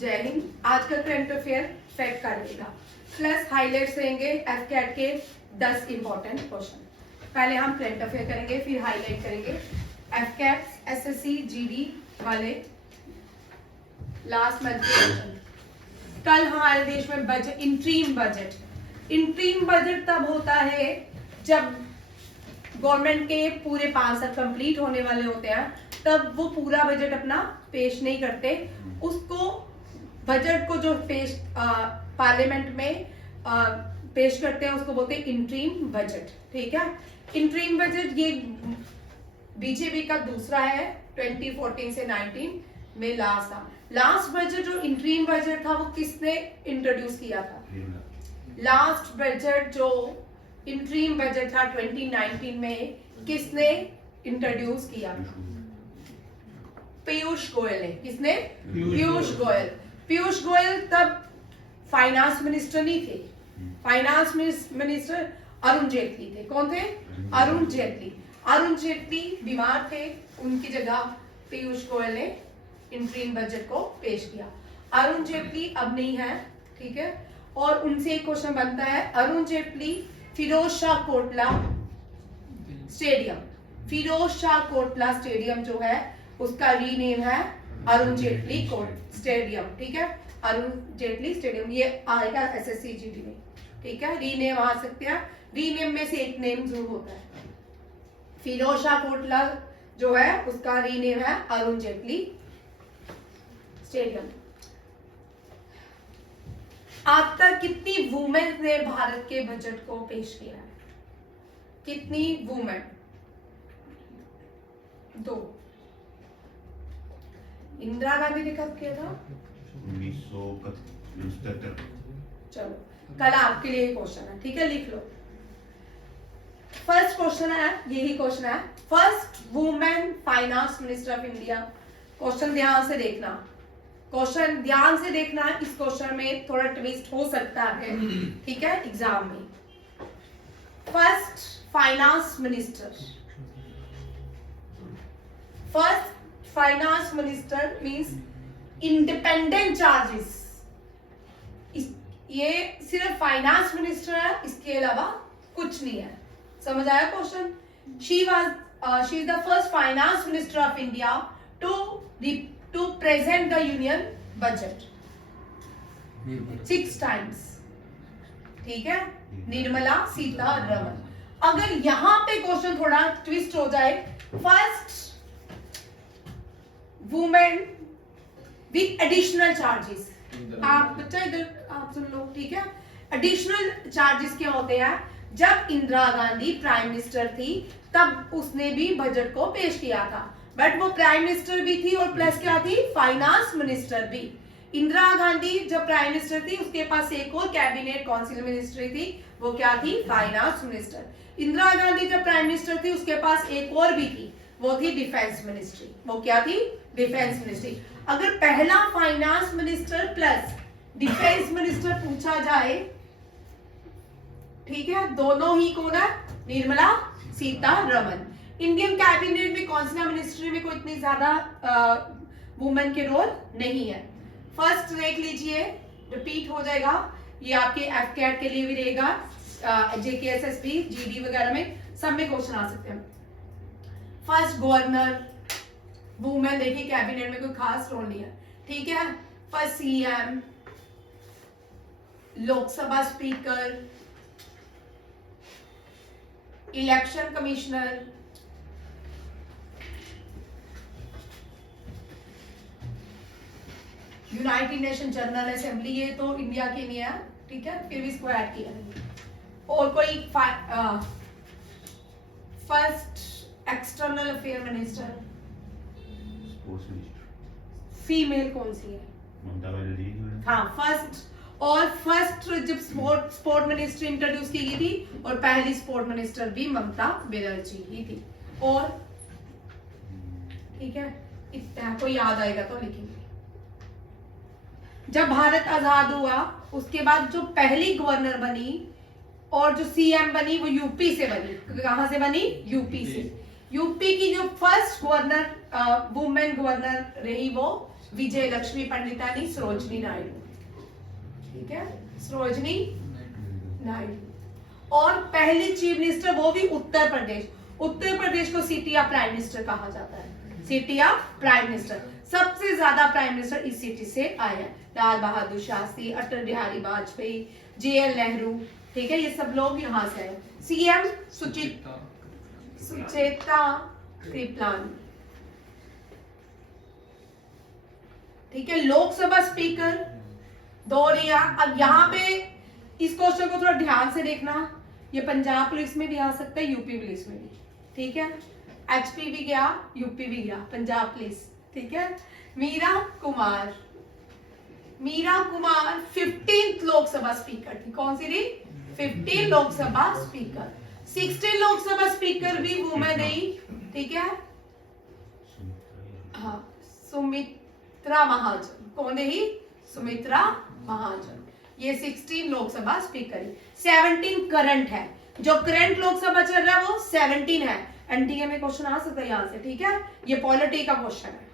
जय हिंद। आज का करंट अफेयर फैक्ट कर लेगा, प्लस हाईलाइट्स रहेंगे एफकेट के 10 इंपॉर्टेंट क्वेश्चन। पहले हम करंट अफेयर करेंगे, फिर हाईलाइट करेंगे एफकेट एसएससी जीडी वाले लास्ट मंथ के क्वेश्चन। कल हमारे देश में बजट इंट्रीम बजट तब होता है जब गवर्नमेंट के पूरे 5 साल कंप्लीट होने वाले होते हैं, तब वो पूरा बजट अपना पेश नहीं करते। उसको बजट को जो पेश पार्लियामेंट में पेश करते हैं उसको बोलते हैं इंट्रीम बजट। ठीक है, इंट्रीम बजट ये बीजेपी का दूसरा है, 2014 से 19 में लास्ट बजट जो इंट्रीम बजट था वो किसने इंट्रोड्यूस किया था? लास्ट बजट जो इंट्रीम बजट था 2019 में किसने इंट्रोड्यूस किया? पीयूष गोयल ने। किसने? पीयूष गोयल तब फाइनेंस मिनिस्टर नहीं थे, फाइनेंस मिनिस्टर अरुण जेटली थे। कौन थे? अरुण जेटली बीमार थे, उनकी जगह पीयूष गोयल ने इंट्रीम बजट को पेश किया। अरुण जेटली अब नहीं है, ठीक है, और उनसे एक क्वेश्चन बनता है। अरुण जेटली फिरोज शाह कोटला स्टेडियम जो है उसका रीनेम है अरुण जेटली स्टेडियम। ठीक है, अरुण जेटली स्टेडियम ये आएगा एसएससी जीडी में। ठीक है, रीनेम आ सकते हैं, रीनेम में से एक नेम जरूर होता है। फिरोज शाह कोटला जो है उसका रीनेम है अरुण जेटली स्टेडियम। आज तक कितनी वुमेन ने भारत के बजट को पेश किया है? कितनी वुमेन? 2। इंदिरा गांधी ने कब किया था? 1977। चलो कल आपके लिए क्वेश्चन है, ठीक है, लिख लो। फर्स्ट क्वेश्चन है, यही क्वेश्चन है, first women finance minister of India. Question ध्यान से देखना, इस क्वेश्चन में थोड़ा ट्विस्ट हो सकता है, ठीक है, एग्जाम में। First finance minister means independent charges. ये सिर्फ फाइनेंस मिनिस्टर है, इसके अलावा कुछ नहीं है। समझ आया question? She is the first finance minister of India to present the union budget 6 times. ठीक है, निर्मला सीतारमण। अगर यहां पे क्वेश्चन थोड़ा ट्विस्ट हो जाए, first women with additional charges. आप बच्चा इधर आप सुन लो, ठीक है। एडिशनल चार्जेस क्या होते हैं? जब इंदिरा गांधी प्राइम मिनिस्टर थी तब उसने भी बजट को पेश किया था, बट वो प्राइम मिनिस्टर भी थी और प्लस क्या थी? फाइनेंस मिनिस्टर भी। इंदिरा गांधी जब प्राइम मिनिस्टर थी उसके पास एक और कैबिनेट काउंसिल मिनिस्ट्री थी, वो क्या थी? Finance minister. इंदिरा गांधी जब प्राइम मिनिस्टर थी उसके पास एक और भी थी, वो थी डिफेंस मिनिस्ट्री। वो क्या थी? Defence ministry. अगर पहला finance minister plus defence minister पूछा जाए, ठीक है, दोनों ही कौन है? निर्मला सीतारमण। इंडियन कैबिनेट में कौंसिल मिनिस्ट्री में कोई इतनी ज्यादा वुमेन के रोल नहीं है। फर्स्ट देख लीजिए, रिपीट हो जाएगा, ये आपके एफकेट के लिए भी रहेगा, जेकेएसएसबी जीडी वगैरह में सब में क्वेश्चन आ सकते हैं। फर्स्ट गवर्नर वुमेन, देखिए कैबिनेट में कोई खास रोल नहीं है, ठीक है। First CM, Lok Sabha speaker, election commissioner, United nation general assembly, ये तो इंडिया के नहीं है, ठीक है, फिर भी इसको ऐड किया। और कोई first external affair minister, female कौन सी है? ममता बनर्जी। हाँ, फर्स्ट जब स्पोर्ट मिनिस्ट्री इंट्रोड्यूस की गई थी और पहली स्पोर्ट मिनिस्टर भी ममता बनर्जी ही थी। और ठीक है, इतना कोई याद आएगा तो लिखेंगे। जब भारत आजाद हुआ उसके बाद जो पहली गवर्नर बनी और जो सीएम बनी वो यूपी से बनी। कहां से बनी? यूपी से। यूपी की जो फर्स्ट गवर्नर वुमेन गवर्नर रही वो विजय लक्ष्मी पंडिता नहीं, सरोजनी नायडू। ठीक है, सरोजनी नायडू। और पहली चीफ मिनिस्टर वो भी उत्तर प्रदेश। उत्तर प्रदेश को सिटी ऑफ प्राइम मिनिस्टर कहा जाता है, सिटी ऑफ प्राइम मिनिस्टर। सबसे ज्यादा प्राइम मिनिस्टर इस सिटी से आए हैं, लाल बहादुर शास्त्री, अटल बिहारी वाजपेयी, JL नेहरू। ठीक है, ये सब लोग यहाँ से आए। CM सुचेता कृपलानी। ठीक है, लोकसभा स्पीकर दौरिया। अब यहाँ पे इस क्वेश्चन को थोड़ा ध्यान से देखना, ये पंजाब पुलिस में भी आ सकता है, यूपी पुलिस में भी। ठीक है, HP भी गया, यूपी भी गया, पंजाब पुलिस। ठीक है, मीरा कुमार। मीरा कुमार 15th लोकसभा स्पीकर थी। कौन सी थी? 15 लोकसभा स्पीकर। 16 लोकसभा स्पीकर भी वुमेन रही। ठीक है, हाँ, सुमित्रा महाजन। कौन रही? सुमित्रा महाजन। ये 16 लोकसभा स्पीकर है। 17 करंट है, जो करंट लोकसभा चल रहा है वो 17 है। एनडीए में क्वेश्चन आ सकता है यहाँ से। ठीक है, ये पॉलिटी का क्वेश्चन है।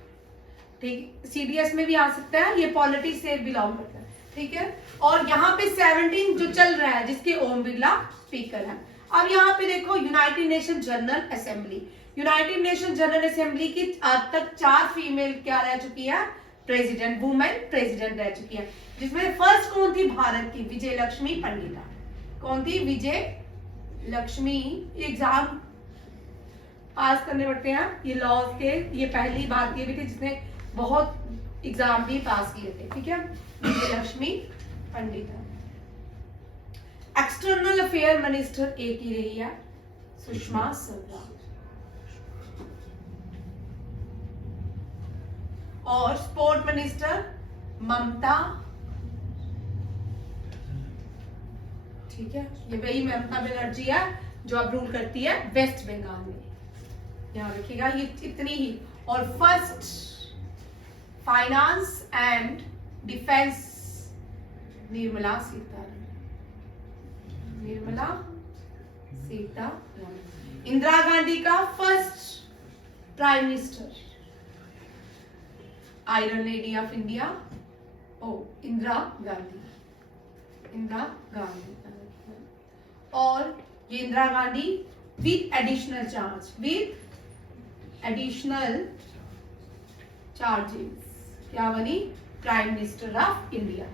ठीक, CDS में भी आ सकता है, ये पॉलिटी से बिलोंग करता है। ठीक है, और यहाँ पे 17 जो चल रहा है, जिसके ओम बिरला स्पीकर है। अब यहाँ पे देखो, United nation general assembly. United nation general assembly की अब तक 4 फीमेल क्या रह चुकी है? प्रेसिडेंट, वुमेन प्रेसिडेंट रह चुकी है। जिसमें फर्स्ट कौन थी? भारत की विजय लक्ष्मी पंडिता। कौन थी? विजय लक्ष्मी। एग्जाम पास करने पड़ते हैं ये लॉज के, ये पहली भारतीय भी थी जिसने बहुत एग्जाम भी पास किए थे। ठीक है, विजय Lakshmi Pandita. External affair minister एक ही रही है, सुषमा स्वराज। और स्पोर्ट मिनिस्टर ममता। ठीक है, ये वही ममता बनर्जी है जो अब रूल करती है वेस्ट बंगाल में। यहाँ रखिएगा, ये इतनी ही। और first finance and defence Nirmala Sitharaman. Nirmala Sitharaman. Indira Gandhi का first prime minister, iron lady of India, Indira Gandhi. Indira Gandhi. और ये Indira Gandhi with additional charge, with additional charges क्या बनी? Prime minister of India.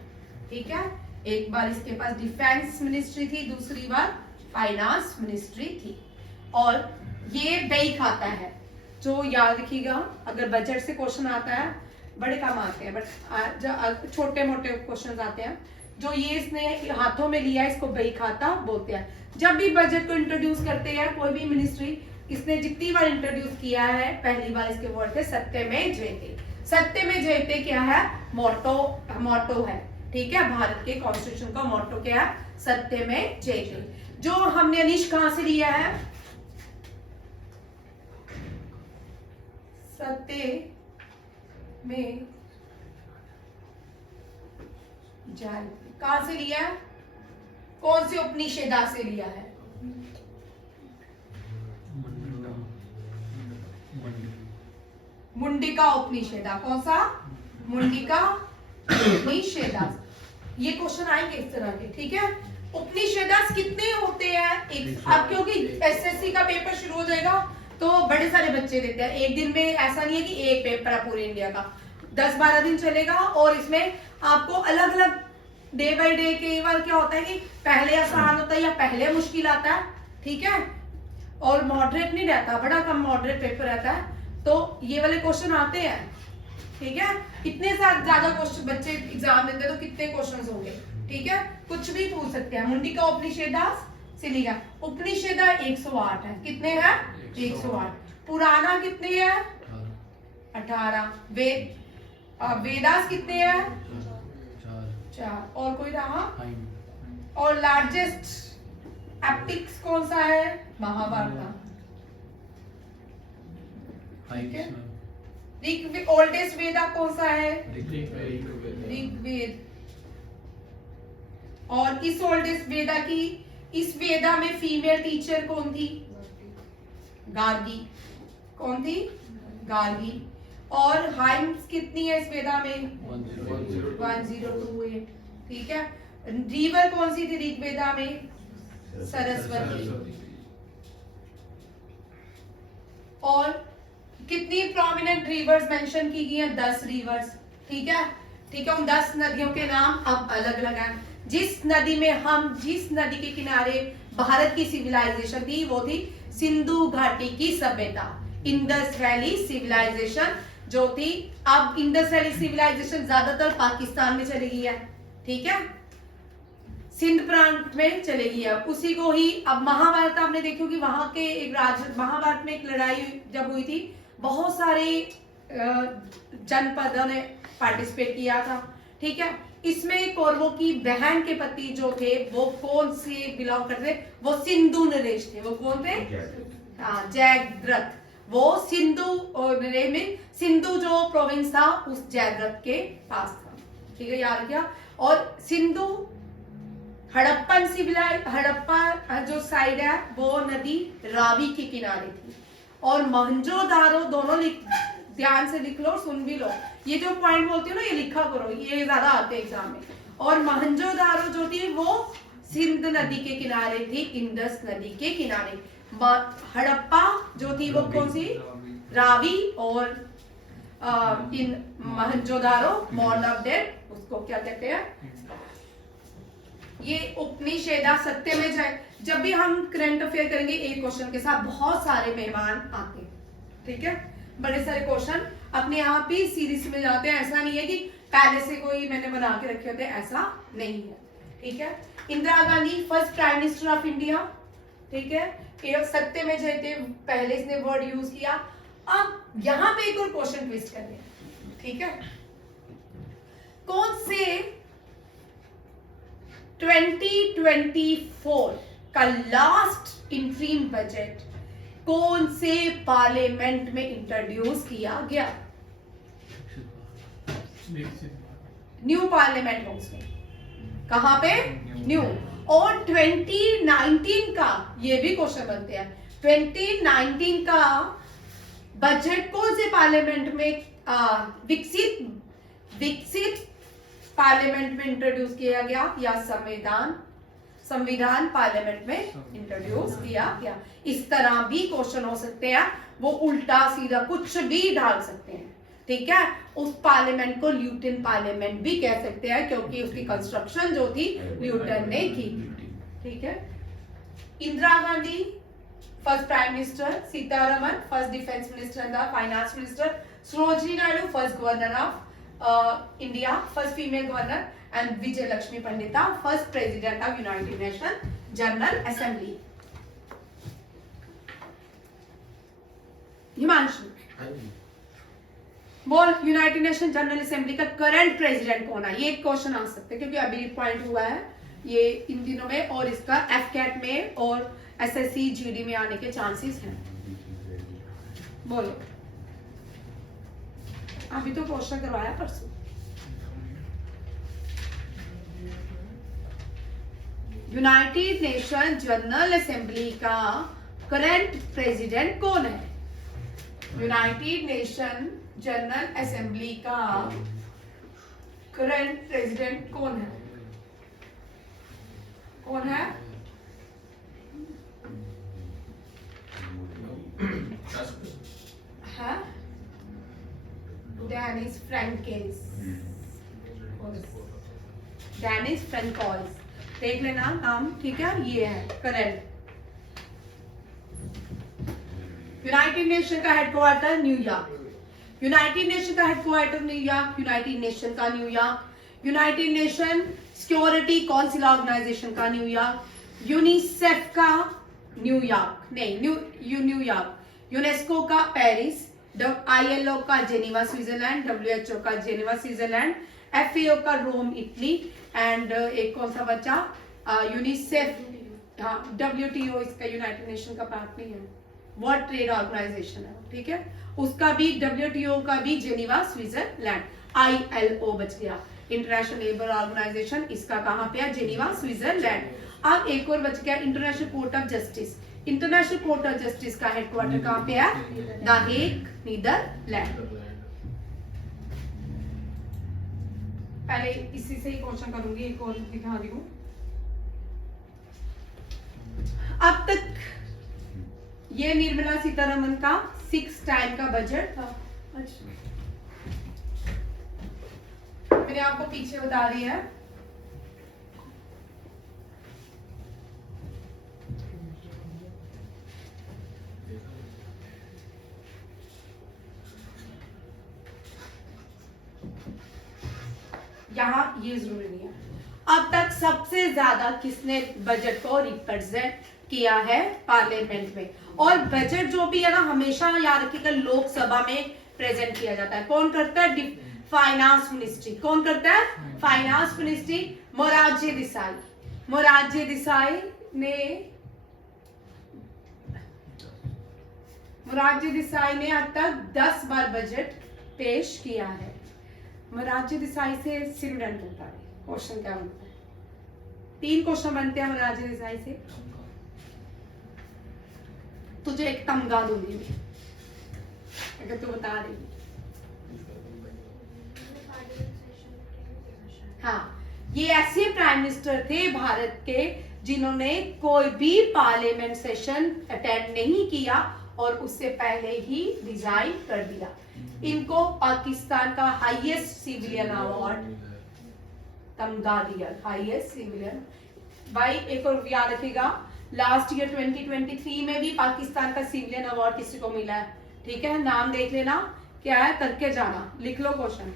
ठीक है, एक बार इसके पास डिफेंस मिनिस्ट्री थी, दूसरी बार फाइनेंस मिनिस्ट्री थी। और ये व्यय खाता है, जो याद रखिएगा, अगर बजट से क्वेश्चन आता है, बड़े काम आते हैं, बट छोटे मोटे क्वेश्चन आते हैं। जो ये इसने हाथों में लिया, इसको व्यय खाता बोलते हैं। जब भी बजट को इंट्रोड्यूस करते हैं कोई भी मिनिस्ट्री, इसने जितनी बार इंट्रोड्यूस किया है, पहली बार इसके वर्ड थे सत्य में जयते। सत्य में जयते क्या है? मोटो है। ठीक है, भारत के कॉन्स्टिट्यूशन का मोटो क्या है? सत्य में जयते। जो हमने अनिश कहां से लिया है? सत्य में जयते कहां से लिया है? कौन से उपनिषेदा से लिया है? मुंडिका उपनिषेदा। कौन सा? मुंडिका उपनिषेदा। ये क्वेश्चन आएंगे इस तरह के। ठीक है, उपनिषेदास कितने होते हैं? एक। अब क्योंकि SSC का पेपर शुरू हो जाएगा तो बड़े सारे बच्चे देते हैं एक दिन में। ऐसा नहीं है कि एक पेपर है पूरे इंडिया का, 10-12 दिन चलेगा। और इसमें आपको अलग अलग डे बाय डे कई बार क्या होता है कि पहले आसान होता है या पहले मुश्किल आता है। ठीक है, और मॉडरेट नहीं रहता, बड़ा कम मॉडरेट पेपर रहता है, तो ये वाले क्वेश्चन आते हैं। ठीक है, इतने ज्यादा क्वेश्चन बच्चे एग्जाम देते हैं तो कितने क्वेश्चंस होंगे। ठीक है, कुछ भी पूछ सकते हैं। मुंडिका उपनिषेदास से लिया। उपनिषेदा 108 है। कितने हैं? 108। पुराना कितने हैं? 18। वेदास कितने हैं? 4। और कोई रहा? और लार्जेस्ट एपिक्स कौन सा है? महाभारत। ठीक है, ओल्डेस्ट वेदा कौन सा है? ऋग्वेद। और इस ओल्डेस्ट वेदा की, इस वेदा में फीमेल टीचर कौन थी? गार्गी। कौन थी? गार्गी। और हाइम्स कितनी है इस वेदा में? 1028। ठीक है। रिवर कौन सी थी ऋग्वेदा में? सरस्वती। और कितनी प्रोमिनेंट रिवर्स मेंशन की गई हैं? 10 रिवर्स। ठीक है। ठीक है, उन 10 नदियों के नाम अब अलग अलग हैं। जिस नदी के किनारे भारत की सिविलाइजेशन थी वो थी सिंधु घाटी की सभ्यता, इंडस वैली सिविलाइजेशन जो थी। अब इंडस वैली सिविलाइजेशन ज्यादातर पाकिस्तान में चली गई है। ठीक है, सिंध प्रांत में चली गई है। उसी को ही अब महाभारत आपने देखो कि वहां के एक महाभारत में एक लड़ाई जब हुई थी, बहुत सारे जनपदों ने पार्टिसिपेट किया था। ठीक है, इसमें कौरवों की बहन के पति जो थे वो कौन से बिलोंग करते? वो सिंधु नरेश थे। वो कौन थे? हाँ, जयद्रथ। वो सिंधु जो प्रोविंस था उस जयद्रथ के पास था। ठीक है, याद किया। और सिंधु हड़प्पा जो साइड है वो नदी रावी के किनारे थी। और मोहनजोदारो दोनों ध्यान से लिख लो, सुन भी लो। ये जो पॉइंट बोलती हो ना, ये लिखा करो, ये ज्यादा आते हैं एग्जाम में। और मोहनजोदारो जो थी वो सिंध नदी के किनारे थी, इंडस नदी के किनारे। हड़प्पा जो थी वो कौन सी? रावी। और इन मोहनजोदारो मॉडल ऑफ डेट, उसको क्या कहते हैं? ये उपनिषेधा सत्य में जाए। जब भी हम करंट अफेयर करेंगे एक क्वेश्चन के साथ बहुत सारे मेहमान आते हैं। ठीक है, बड़े सारे क्वेश्चन अपने आप ही सीरीज में जाते हैं। ऐसा नहीं है कि पहले से कोई मैंने बना के रखे होते, ऐसा नहीं है। ठीक है, Indira Gandhi first prime minister of India. ठीक है, ये सत्य में जयते पहले इसने वर्ड यूज किया। अब यहां पे एक और क्वेश्चन ट्विस्ट करते हैं। ठीक है, कौन से 2024 का लास्ट इंट्रीम बजट कौन से पार्लियामेंट में इंट्रोड्यूस किया गया? न्यू पार्लियामेंट हाउस में। कहां पे? न्यू। और 2019 का, ये भी क्वेश्चन बनते हैं, 2019 का बजट कौन से पार्लियामेंट में विकसित पार्लियामेंट में इंट्रोड्यूस किया गया या संविधान पार्लियामेंट में इंट्रोड्यूस किया गया? इस तरह भी क्वेश्चन हो सकते हैं, वो उल्टा सीधा कुछ भी डाल सकते हैं। ठीक है, उस पार्लियामेंट को ल्यूटन पार्लियामेंट भी कह सकते हैं क्योंकि उसकी कंस्ट्रक्शन जो थी ल्यूटन ने की। ठीक है, Indira Gandhi first prime minister, Sitharaman first defence minister and finance minister, Sarojini Naidu first governor of India, first female governor, and Vijay Lakshmi Pandita, first president of United Nations General Assembly. Himanshu, बोल यूनाइटेड नेशन जनरल असेंबली का current president कौन है? ये question आ सकते हैं क्योंकि अभी point हुआ है ये इन दिनों में, और इसका एफकेट में और एसएससी जीडी में आने के चांसेस हैं। बोलो, अभी तो क्वेश्चन करवाया परसों। यूनाइटेड नेशन जनरल असेंबली का करंट प्रेसिडेंट कौन है? यूनाइटेड नेशन जनरल असेंबली का करंट प्रेसिडेंट कौन है? कौन है? है डेनिस फ्रैंकेस। डेनिस फ्रैंकोइस, देख लेना नाम। ठीक है, ये है करंट। यूनाइटेड नेशन का हेडक्वार्टर न्यूयॉर्क। यूनाइटेड नेशन का हेडक्वार्टर न्यूयॉर्क। यूनाइटेड नेशन का New York. United Nation security council organisation का न्यूयॉर्क। यूनिसेफ का न्यूयॉर्क नहीं, न्यूयॉर्क। यूनेस्को का पेरिस। ILO का जेनीवा स्विट्जरलैंड। WHO का जेनीवा स्विट्जरलैंड। FAO का रोम इटली। एंड एक कौन सा बच्चा? यूनिसेफ। हाँ, WTO इसका यूनाइटेड नेशन का पार्ट नहीं है, वर्ल्ड ट्रेड ऑर्गेनाइजेशन है। ठीक है, उसका भी WTO का भी जेनीवा स्विट्जरलैंड। ILO बच गया, इंटरनेशनल लेबर ऑर्गेनाइजेशन, इसका कहाँ पे है? Geneva Switzerland. अब एक और बच गया international court of justice. International court of justice का हेडक्वार्टर कहाँ पे है? The Hague, Netherland. पहले इसी से ही क्वेश्चन करूंगी, एक और दिखा रही हूँ। अब तक ये निर्मला सीतारमन का 6 टाइम का बजट था। अच्छा, मैंने आपको पीछे बता दिया है। यहाँ ये जरूरी नहीं है। अब तक सबसे ज्यादा किसने बजट को रिप्रेजेंट किया है पार्लियामेंट में, और बजट जो भी है ना हमेशा याद रखिएगा लोकसभा में प्रेजेंट किया जाता है। कौन करता है? Finance ministry. कौन करता है? Finance ministry. मोरारजी देसाई, मोरारजी देसाई ने अब तक 10 बार बजट पेश किया है। मोरारजी देसाई से सिमरन बनता है। क्वेश्चन क्या बनता है? 3 क्वेश्चन बनते हैं मोरारजी देसाई से। तुझे एक तमगा दूंगी मैं अगर तू बता देगी। हाँ, ये ऐसे प्राइम मिनिस्टर थे भारत के जिन्होंने कोई भी पार्लियामेंट सेशन अटेंड नहीं किया और उससे पहले ही रिजाइन कर दिया। इनको पाकिस्तान का हाईएस्ट सिविलियन अवार्ड तमगा दिया, हाईएस्ट सिविलियन। भाई एक और याद रखिएगा, लास्ट ईयर 2023 में भी पाकिस्तान का सिविलियन अवार्ड किसी को मिला है। ठीक है, नाम देख लेना क्या है, करके जाना, लिख लो क्वेश्चन।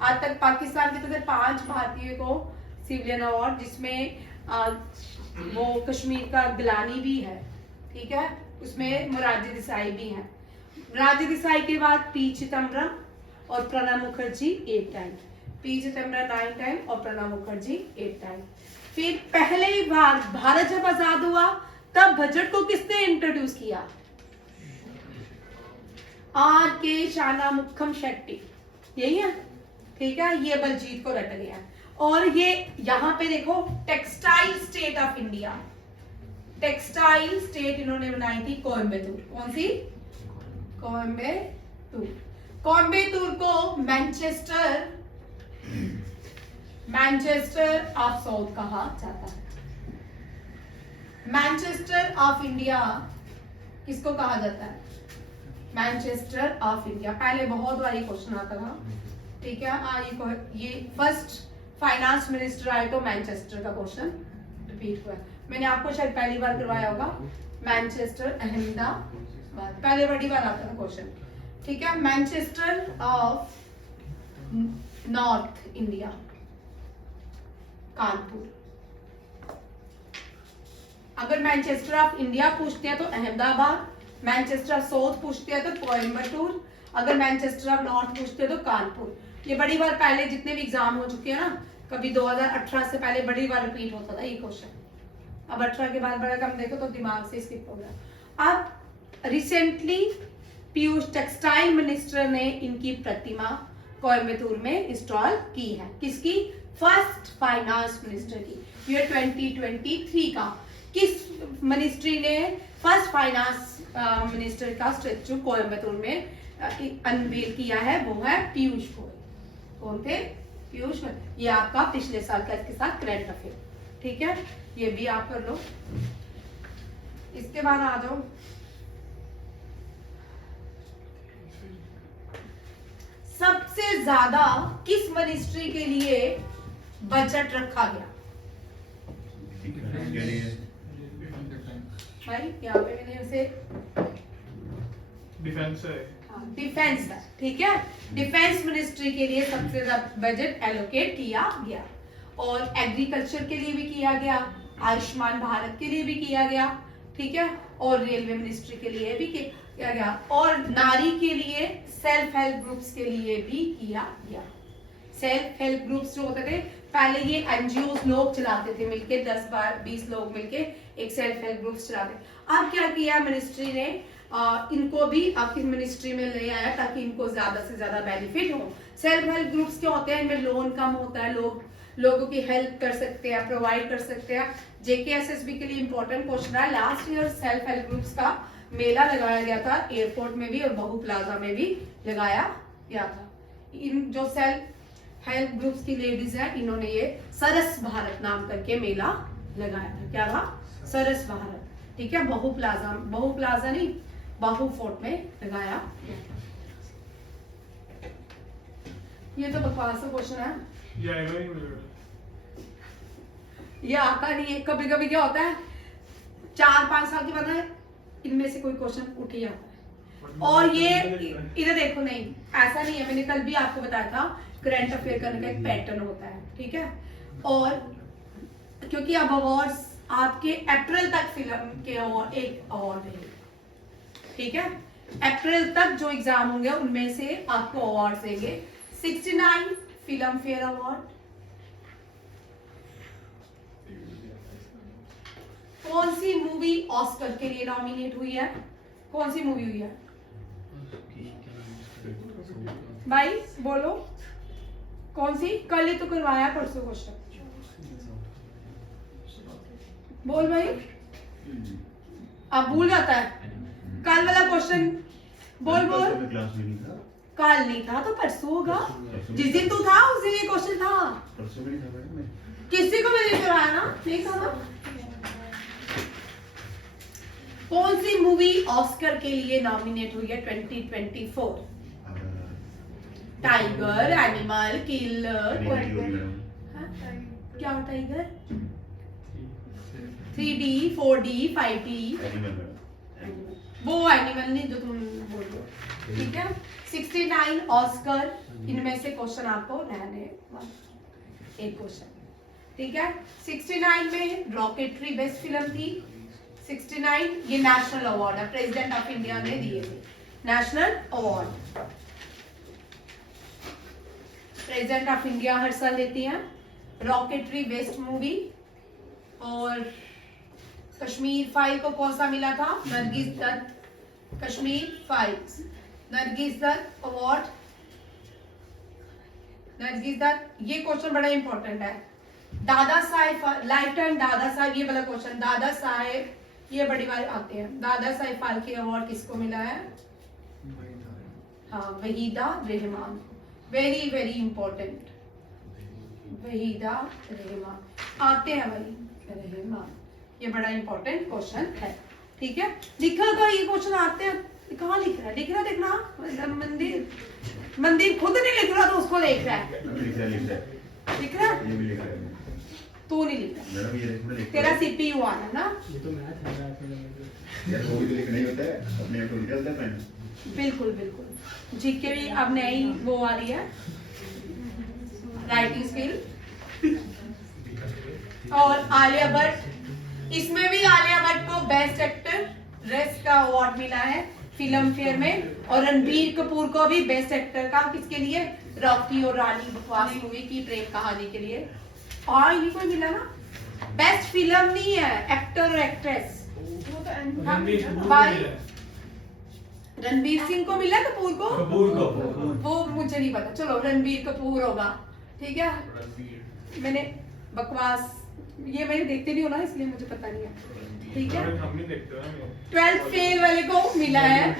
आज तक पाकिस्तान के तरफ 5 भारतीय को सिविलियन अवार्ड, जिसमें वो कश्मीर का गिलानी भी है। ठीक है, उसमें मोरारजी देसाई भी हैं। मोरारजी देसाई के बाद पी चिदम्बरम और Pranab Mukherjee 8 time, P Chidambaram 9 time और प्रणब मुखर्जी 8 टाइम। फिर पहले बार भारत जब आजाद हुआ तब बजट को किसने इंट्रोड्यूस किया? आर के शानामुखम शेट्टी, यही है। ठीक है, ये बलजीत को रट गया। और ये यहाँ पे देखो textile state of India, textile state इन्होंने बनाई थी कोयम्बतूर। कौन सी? कोयम्बतूर। कोयम्बतूर को मैनचेस्टर ऑफ साउथ कहा जाता है। मैनचेस्टर ऑफ इंडिया किसको कहा जाता है? Manchester of India. पहले बहुत बार क्वेश्चन आता था। ठीक है, ये फर्स्ट फाइनेंस मिनिस्टर आए तो मैनचेस्टर का क्वेश्चन रिपीट हुआ। मैंने आपको शायद पहली बार करवाया होगा, मैनचेस्टर अहमदाबाद, पहले बड़ी बार आता था क्वेश्चन। ठीक है, Manchester of north India Kanpur. अगर मैनचेस्टर ऑफ इंडिया पूछते हैं तो अहमदाबाद, मैनचेस्टर ऑफ साउथ पूछते हैं तो कोयम्बटूर, अगर मैनचेस्टर ऑफ नॉर्थ पूछते हैं तो कानपुर। ये बड़ी बार पहले जितने भी एग्जाम हो चुके हैं ना, कभी 2018 से पहले बड़ी बार रिपीट होता था ये क्वेश्चन। अब 18 के बाद बड़ा कम देखो तो दिमाग से स्किप हो गया। अब रिसेंटली पीयूष टेक्सटाइल मिनिस्टर ने इनकी प्रतिमा कोयम्बतूर में इंस्टॉल की है। किसकी? फर्स्ट फाइनेंस मिनिस्टर की। ईयर 2023 का किस मिनिस्ट्री ने फर्स्ट फाइनेंस मिनिस्टर का स्टेचू कोयम्बतूर में अनवील किया है? वो है पीयूष गोयल। कौन थे? पीयूष गोयल। ये आपका पिछले साल का इसके साथ करंट अफेयर। ठीक है, ये भी आप कर लो। इसके बाद आ जाओ, सबसे ज्यादा किस मिनिस्ट्री के लिए बजट रखा गया? भाई यहाँ पे मैंने उसे डिफेंस है। डिफेंस है। ठीक है, डिफेंस मिनिस्ट्री के लिए सबसे ज्यादा बजट एलोकेट किया गया, और एग्रीकल्चर के लिए भी किया गया, आयुष्मान भारत के लिए भी किया गया। ठीक है, और रेलवे मिनिस्ट्री के लिए भी किया गया, और नारी के लिए सेल्फ हेल्प ग्रुप्स के लिए भी किया गया। सेल्फ हेल्प ग्रुप्स जो होते थे पहले, ये एनजीओ लोग चलाते थे मिलके, 10-20 लोग मिलके एक सेल्फ हेल्प ग्रुप्स चलाते। अब क्या किया मिनिस्ट्री ने, इनको भी आपकी मिनिस्ट्री में ले आया ताकि इनको ज्यादा से ज्यादा बेनिफिट हो। सेल्फ हेल्प ग्रुप्स क्या होते हैं? इनमें लोन कम होता है, लोगों की हेल्प कर सकते हैं, प्रोवाइड कर सकते हैं। जेकेएसएसबी के लिए इंपॉर्टेंट क्वेश्चन है। Last year self help groups का मेला लगाया गया था, एयरपोर्ट में भी और बहू प्लाजा में भी लगाया गया था। इन जो सेल्फ हेल्थ ग्रुप्स की लेडीज है, इन्होंने ये सरस भारत नाम करके मेला लगाया था। क्या था? सरस भारत। ठीक है, बहु प्लाजा नहीं, बाहू फोर्ट में लगाया। ये तो बकवास का क्वेश्चन है, ये आता नहीं है। कभी कभी क्या होता है, 4-5 साल के बाद है इनमें से कोई क्वेश्चन उठ ही आता है। और ये इधर देखो, नहीं ऐसा नहीं है, मैंने कल भी आपको बताया था करंट अफेयर करने का एक पैटर्न होता है। ठीक है, और क्योंकि अब अवार्ड्स आपके अप्रैल तक फिल्म के एक अवार्ड देंगे। ठीक है, अप्रैल तक जो एग्जाम होंगे उनमें से आपको अवार्ड देंगे। 69 फिल्म फेयर अवार्ड। कौन सी मूवी ऑस्कर के लिए नॉमिनेट हुई है? कौन सी मूवी हुई है भाई, बोलो कौन सी? कल ही तो करवाया, परसों क्वेश्चन। बोल भाई, अब भूल जाता है कल वाला क्वेश्चन। बोल कल नहीं था तो परसों होगा। जिस दिन तू था उस दिन ये क्वेश्चन था। किसी को भी नहीं करवाया ना, नहीं था ना। कौन सी मूवी ऑस्कर के लिए नॉमिनेट हुई है 2024? टाइगर, एनिमल, किलर, क्या टाइगर? 3D, 4D, 5D, वो एनिमल नहीं जो तुम बोल रहे हो। ठीक है, 69 ऑस्कर, इनमें से क्वेश्चन आपको रहने एक क्वेश्चन। ठीक है, 69 में रॉकेटरी बेस्ट फिल्म थी। 69 ये नेशनल अवार्ड है, प्रेसिडेंट ऑफ इंडिया ने दिए थे national award. President of India हर साल देती हैं रॉकेटरी बेस्ट मूवी। और कश्मीर फाइल को कौन सा मिला था? Nargis Dutt, Kashmir files, Nargis Dutt award. नरगिस दत्त, ये क्वेश्चन बड़ा इंपॉर्टेंट है। दादा साहेब लाइफ टाइम दादा साहेब, ये वाला क्वेश्चन दादा साहेब ये बड़ी बार आते हैं। दादा साहेब फाल्के अवार्ड किसको मिला है? हाँ, Waheeda Rehman. Very very important, Waheeda Rehman आते हैं भाई, रहमान, ये बड़ा इंपॉर्टेंट क्वेश्चन है। ठीक है, लिखा था ये क्वेश्चन आते हैं, कहाँ लिख रहा है? लिख रहा देखना, मंदिर खुद नहीं लिख रहा तो उसको देख रहा है। लिख रहा है तू नहीं लिख रहा, तेरा CPU आ रहा ना। ये तो मैथ है यार, वो भी तो लिखना ही होता है, अपने आप को निकलता है पेन। बिल्कुल बिल्कुल, जीके भी अब नई वो आ रही है, राइटिंग स्किल। और आलिया भट्ट, इसमें भी आलिया भट्ट को बेस्ट एक्ट्रेस का अवार्ड मिला है फिल्म फेयर में। और रणबीर कपूर को भी बेस्ट एक्टर का, किसके लिए? रॉकी और रानी बकवास मूवी की प्रेम कहानी के लिए। और इन्हीं को मिला ना। बेस्ट फिल्म नहीं है, एक्टर और एक्ट्रेस। भाई रणबीर सिंह को मिला, कपूर को? वो मुझे नहीं पता, चलो रणबीर कपूर होगा। ठीक है, मैंने बकवास ये मैंने देखते नहीं हो ना, इसलिए मुझे पता नहीं है। ठीक है, 12th फेल वाले को मिला है।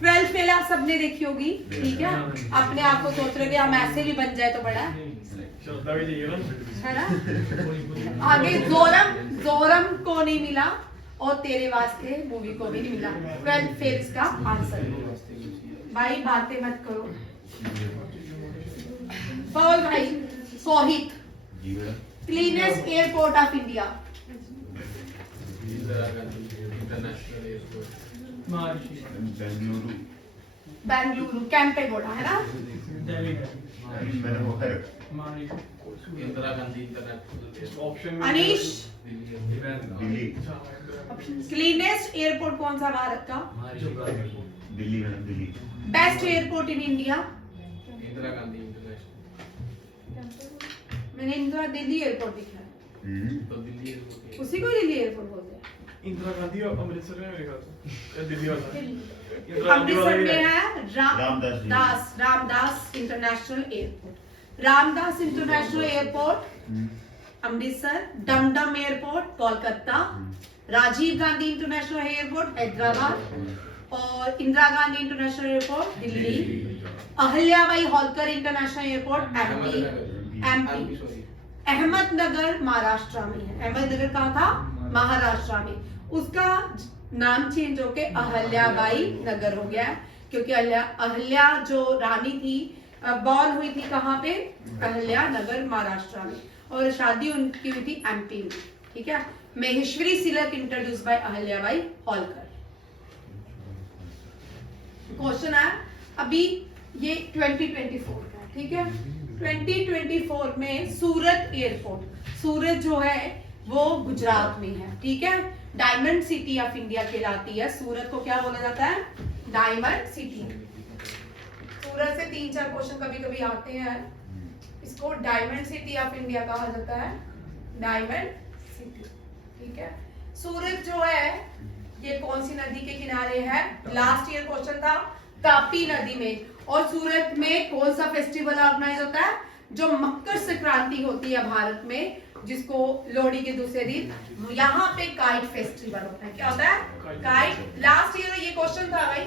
12th फेल आप सबने देखी होगी। ठीक है, अपने आप को सोच रहे कि हम ऐसे भी बन जाए तो बड़ा है ना। आगे जोरम को नहीं मिला और तेरे वास्ते मूवी को भी नहीं मिला। 12th फेल इसका आंसर। भाई बातें मत करो। बोल भाई, Sohit, cleanest airport of India. Bengaluru, Kempegowda है ना। Indira Gandhi international. Anish, Delhi. Cleanest airport कौन सा भारत का? Delhi madam, Delhi. Best airport in India? Indira Gandhi international. मैंने इंदिरा दिल्ली एयरपोर्ट दिखा है। तो दिल्ली एयरपोर्ट, उसी को दिल्ली एयरपोर्ट बोलते हैं। इंदिरा गांधी और अमृतसर में मेरे ख्याल से दिल्ली वाला। अमृतसर में है Ramdas international airport. Ramdas international airport Amritsar. Dumdum airport Kolkata. Rajiv Gandhi international airport Hyderabad. और Indira Gandhi international airport Delhi. Ahilyabai Holkar international airport MP. MP sorry Ahmednagar Maharashtra में है। अहमदनगर कहाँ था? महाराष्ट्र में। उसका नाम चेंज होके अहल्याबाई नगर हो गया, क्योंकि अहल्या जो रानी थी बॉर्न हुई थी कहाँ पे? अहल्या नगर महाराष्ट्र में, और शादी उनकी हुई थी एमपी में। ठीक है। Maheshwari silk introduce by Ahilyabai Holkar. Question है अभी ये 2024 का, ठीक है। 2024 में सूरत एयरपोर्ट, सूरत जो है वो गुजरात में है, ठीक है। डायमंड सिटी ऑफ इंडिया कहलाती है। सूरत को क्या बोला जाता है? Diamond city. सूरत से 3-4 क्वेश्चन कभी कभी आते हैं। इसको डायमंड सिटी ऑफ इंडिया कहा जाता है, डायमंड सिटी, ठीक है। सूरत जो है ये कौन सी नदी के किनारे है? लास्ट ईयर क्वेश्चन था, तापी नदी में। और सूरत में कौन सा फेस्टिवल ऑर्गेनाइज होता है? जो मकर संक्रांति होती है भारत में, जिसको लोहड़ी के दूसरे दिन यहाँ पे काइट फेस्टिवल होता है। क्या होता है? काइट। लास्ट ईयर ये क्वेश्चन था भाई,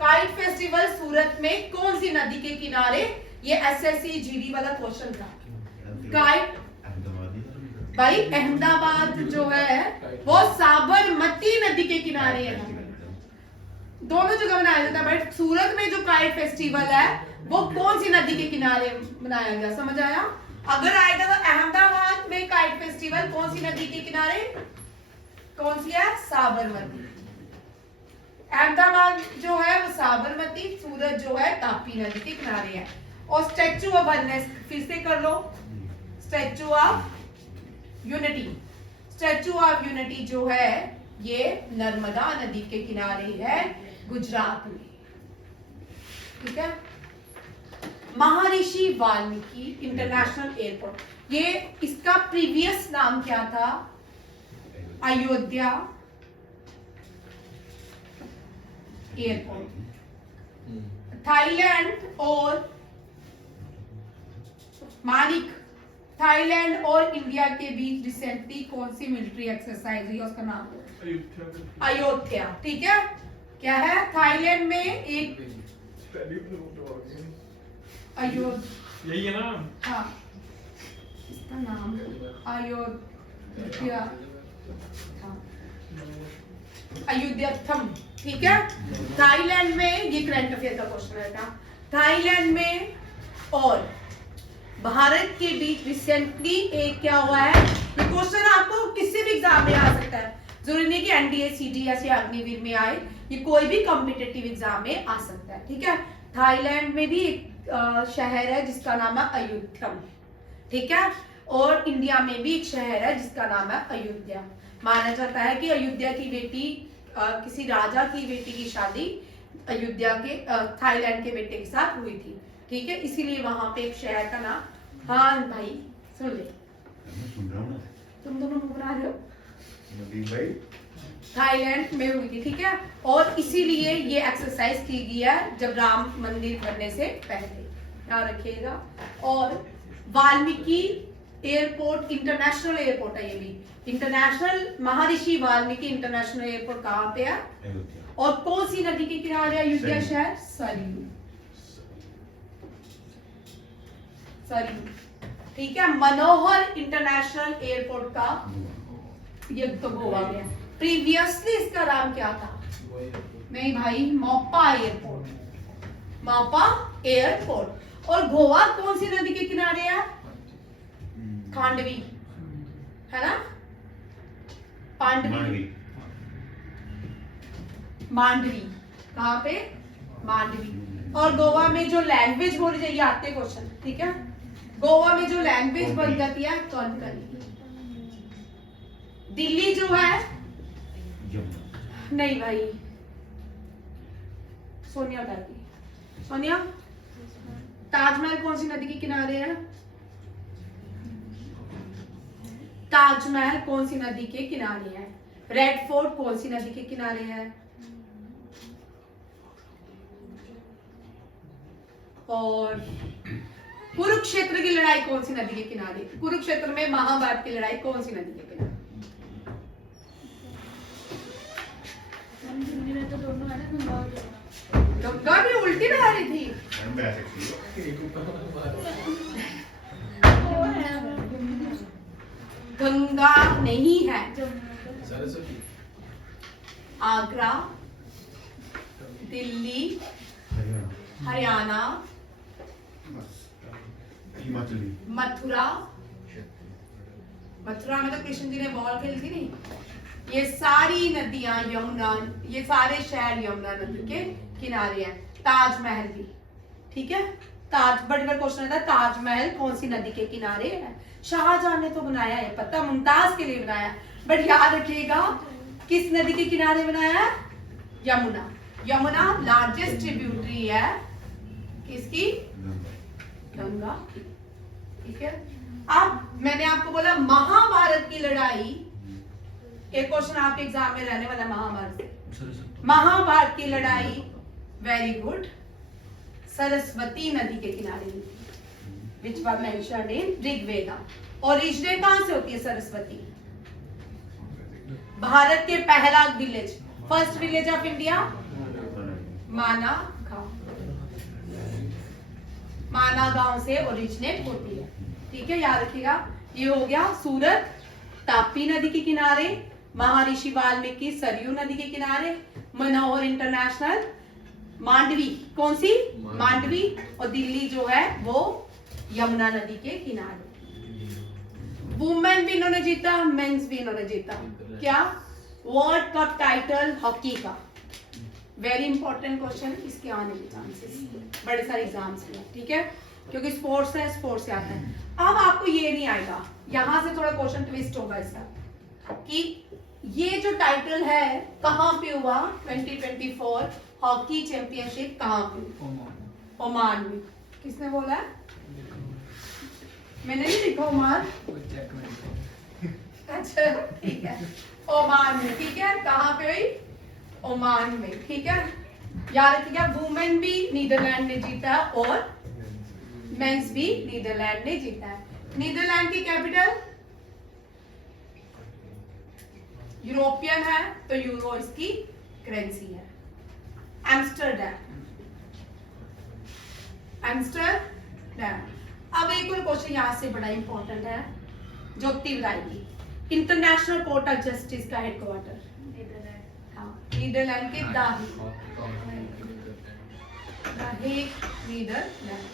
काइट फेस्टिवल सूरत में कौन सी नदी के किनारे? ये एसएससी जीडी वाला क्वेश्चन था। काइट भाई अहमदाबाद जो है वो साबरमती नदी के किनारे है। दोनों जगह मनाया जाता है, बट सूरत में जो काइट फेस्टिवल है वो कौन सी नदी के किनारे मनाया गया? समझ आया? अगर आएगा तो अहमदाबाद में काइट फेस्टिवल कौन सी नदी के किनारे? कौन सी है? साबरमती। अहमदाबाद जो है वो साबरमती, सूरत जो है तापी नदी के किनारे है। और स्टैचू ऑफ वननेस फिर से कर लो, statue of unity. Statue of unity जो है ये नर्मदा नदी के किनारे है गुजरात में, ठीक है। महर्षि वाल्मीकि इंटरनेशनल एयरपोर्ट, ये इसका प्रीवियस नाम क्या था? अयोध्या एयरपोर्ट। थाईलैंड और मानिक, थाईलैंड और इंडिया के बीच रिसेंटली कौन सी मिलिट्री एक्सरसाइज हुई? उसका नाम अयोध्या, ठीक है। क्या है? थाईलैंड में एक अयोध्या, यही है ना? हाँ इसका नाम अयोध्या, अयोध्याथम, ठीक है। थाईलैंड में, ये करंट अफेयर का क्वेश्चन है था, थाईलैंड में और भारत के बीच रिसेंटली एक क्या हुआ है? ये क्वेश्चन आपको किसी भी एग्जाम में आ सकता है, जरूरी नहीं कि एनडीए सीडीएस या अग्निवीर में आए, ये कोई भी कॉम्पिटिटिव एग्जाम में आ सकता है, ठीक है। थाईलैंड में भी एक शहर है जिसका नाम है अयोध्यम, ठीक है। और इंडिया में भी एक शहर है जिसका नाम है अयोध्या। माना जाता है कि अयोध्या की बेटी, किसी राजा की बेटी की शादी अयोध्या के थाईलैंड के बेटे के साथ हुई थी, ठीक है। इसीलिए वहां पे एक शहर का नाम, हाँ भाई सुन ले, तुम दोनों घबरा रहे हो, भाई थाईलैंड में हुई थी, ठीक है। और इसीलिए ये एक्सरसाइज की गई है जब राम मंदिर बनने से पहले, याद रखिएगा। और वाल्मीकि एयरपोर्ट इंटरनेशनल एयरपोर्ट है, ये भी इंटरनेशनल, महर्षि वाल्मीकि इंटरनेशनल एयरपोर्ट कहाँ पे है? और कौन सी नदी के किनारे है अयोध्या शहर? सरयू, सरयू, ठीक है। मनोहर इंटरनेशनल एयरपोर्ट का, ये तो गोवा में है। प्रीवियसली इसका नाम क्या था? नहीं भाई, मोपा एयरपोर्ट, मोपा एयरपोर्ट। और गोवा कौन सी नदी के किनारे है? खांडवी, है ना? पांडवी, मांडवी, कहाँ पे? मांडवी। और गोवा में जो लैंग्वेज बोली जाएगी, आते क्वेश्चन, ठीक है। गोवा में जो लैंग्वेज बन जाती है कोंकणी। दिल्ली जो है, नहीं भाई, सोनिया बताती। सोनिया, ताजमहल कौन सी नदी के किनारे है? ताजमहल कौन सी नदी के किनारे है? रेड फोर्ट कौन सी नदी के किनारे है? और कुरुक्षेत्र की लड़ाई कौन सी नदी के किनारे? कुरुक्षेत्र में महाभारत की लड़ाई कौन सी नदी के किनारे? दिल्ली में तो दोनों है ना, गंगा और यमुना। गंगा भी उल्टी बह रही थी। मैडम बह सकती है। एक ऊपर गंगा नहीं है। सरस्वती आगरा, दिल्ली, हरियाणा, हिमाचली। मथुरा। मथुरा में तो कृष्ण जी ने बॉल खेली थी नहीं। ये सारी नदियां यमुना, ये सारे शहर यमुना नदी के किनारे हैं। ताजमहल भी, ठीक है। ताज बड़ा क्वेश्चन था, ताजमहल कौन सी नदी के किनारे है? शाहजहां ने तो बनाया है, पता, मुमताज के लिए बनाया, बट याद रखिएगा किस नदी के किनारे बनाया है? यमुना। यमुना लार्जेस्ट ट्रिब्यूटरी है किसकी? गंगा की, ठीक है। अब मैंने आपको बोला महाभारत की लड़ाई, एक क्वेश्चन आपके एग्जाम में रहने वाला महाभारत। महाभारत की लड़ाई, वेरी गुड, सरस्वती नदी के किनारे हुई, which was mentioned in Rigveda. Originate कहां से होती है सरस्वती? भारत के पहला village, first village of India, माना गांव। माना गांव से ओरिजिनेट होती है, ठीक है, याद रखिएगा। ये हो गया सूरत, तापी नदी के किनारे, महर्षि वाल्मीकि सरयू नदी के किनारे, मनोहर इंटरनेशनल मांडवी, कौन सी? मांडवी। और दिल्ली जो है वो यमुना नदी के किनारे। वुमेन भी इन्होंने जीता, मेंस भी इन्होंने जीता। क्या? वर्ल्ड कप टाइटल हॉकी का, वेरी इंपॉर्टेंट क्वेश्चन, इसके आने के चांसेस बड़े सारे एग्जाम्स में, ठीक है, क्योंकि स्पोर्ट्स है, स्पोर्ट्स से आता है। अब आपको ये नहीं आएगा, यहां से थोड़ा क्वेश्चन ट्विस्ट होगा इसका कि ये जो टाइटल है कहां पे हुआ? 2024 हॉकी चैंपियनशिप कहां पे? ओमान में। किसने बोला है? मैंने नहीं लिखा ओमान। अच्छा ठीक है, ओमान में, ठीक है। कहां पे हुई? ओमान में, ठीक है। याद रखिएगा वुमेन भी नीदरलैंड ने जीता और मेंस भी नीदरलैंड ने जीता है। नीदरलैंड की कैपिटल यूरोपियन है तो यूरो इसकी करेंसी है। Amsterdam, Amsterdam. अब एक और क्वेश्चन यहां से बड़ा इंपॉर्टेंट है, ज्योति बताएगी। इंटरनेशनल कोर्ट ऑफ जस्टिस का हेडक्वार्टर नीदरलैंड के हेग, नीदरलैंड।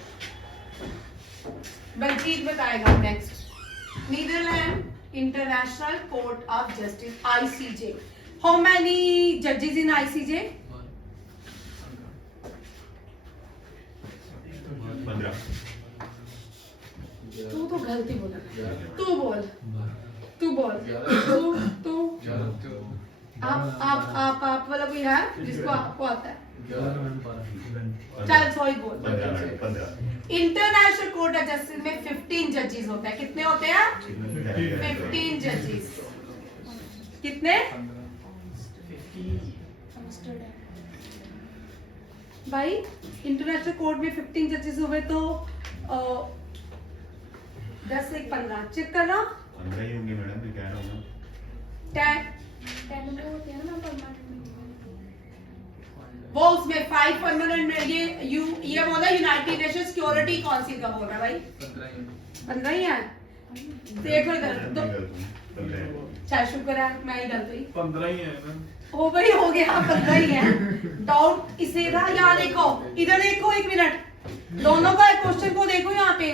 बलजीत बताएगा next. Netherland international court of justice, ICJ। How many जजेस इन ICJ? 15। तू तो गलती बोला, तू बोल, तू बोल, तू आप वाला कोई है जिसको आपको आता है? चल सॉरी बोल। 15। इंटरनेशनल कोर्ट ऑफ जस्टिस में 15 जजेस होते हैं। कितने होते हैं? 15 जजेस। कितने? भाई इंटरनेशनल कोर्ट में 15 जजेस हुए तो 10 से 15 चेक करना। 15 ही होंगे मैडम, मैं कह रहा हूँ ना। 10 वो उसमें 5 परमानेंट में ये बोला यूनाइटेड नेशन सिक्योरिटी काउंसिल का बोल रहा है भाई। 15 ही है, देख लो इधर तो। 15 है। अच्छा शुक्र है मैं ही गलत हुई। 15 ही है ना। हो भाई हो गया, 15 ही है। डाउट इसे ना, यहाँ देखो, इधर देखो, एक मिनट, दोनों का क्वेश्चन को देखो यहाँ पे।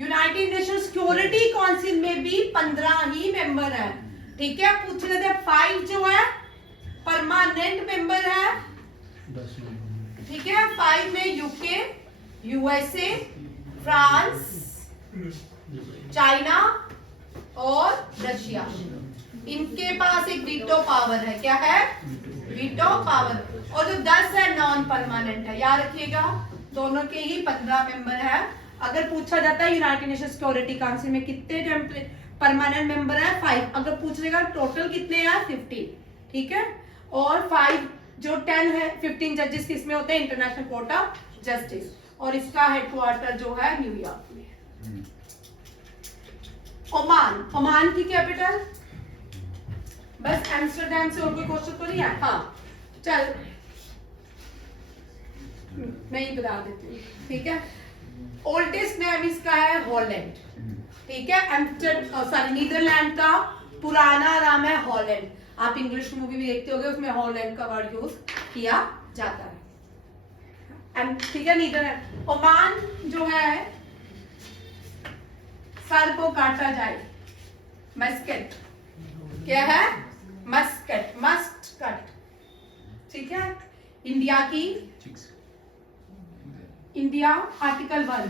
यूनाइटेड नेशन सिक्योरिटी काउंसिल में भी 15 ही मेंबर है, ठीक है। पूछ रहे थे 5 जो है परमानेंट मेंबर है, ठीक है। 5 में यूके, USA, फ्रांस, चाइना और रशिया। इनके पास एक वीटो पावर है। क्या है? Veto power. और जो 10 है नॉन परमानेंट है। याद रखिएगा दोनों के ही 15 मेंबर है। अगर पूछा जाता है यूनाइटेड नेशन सिक्योरिटी काउंसिल में कितने परमानेंट मेंबर है? 5। अगर पूछ लेगा टोटल कितने हैं? 15, ठीक है। और 5 जो 10 है, 15 जजेस किसमें होते हैं? International court of justice. और इसका हेडक्वार्टर जो है न्यूयॉर्क में। ओमान, ओमान की कैपिटल बस एम्स्टरडैम से। और कोई क्वेश्चन तो नहीं है? हाँ चल, मैं ही बता देती हूँ, ठीक है। ओल्डेस्ट नेम इसका है हॉलैंड, ठीक है। सॉरी, नीदरलैंड का पुराना नाम है हॉलैंड। आप इंग्लिश मूवी भी देखते होंगे, उसमें हॉलैंड का वर्ड यूज किया जाता है, ठीक है। नीदरलैंड। ओमान जो है, सर को काटा जाए, मस्कट, क्या है? मस्कट, मस्ट कट, ठीक है। इंडिया की, इंडिया आर्टिकल 1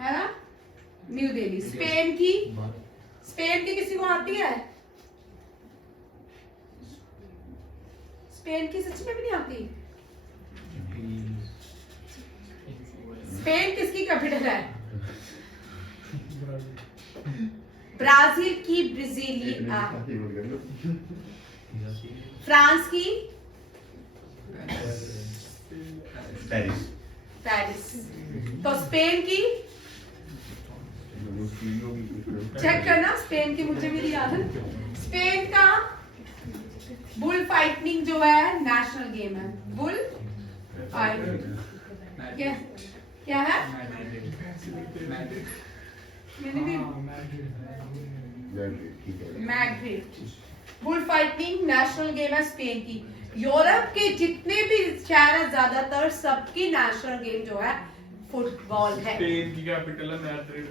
है ना, न्यू दिल्ली। स्पेन की, स्पेन की किसी को आती है? स्पेन की सच में भी नहीं आती। स्पेन किसकी कैपिटल है? ब्राजील की ब्राजीलिया। फ्रांस की पेरिस। पेरिस। तो स्पेन की चेक करना, स्पेन की मुझे भी याद है। स्पेन का बुल फाइटिंग जो है नेशनल गेम है, बुल फाइटिंग। क्या है? मैंने भी Madrid. Bull fighting national game है स्पेन की। यूरोप के जितने भी शहर है ज्यादातर सबकी नेशनल गेम जो है फुटबॉल है। स्पेन की कैपिटल है मैड्रिड।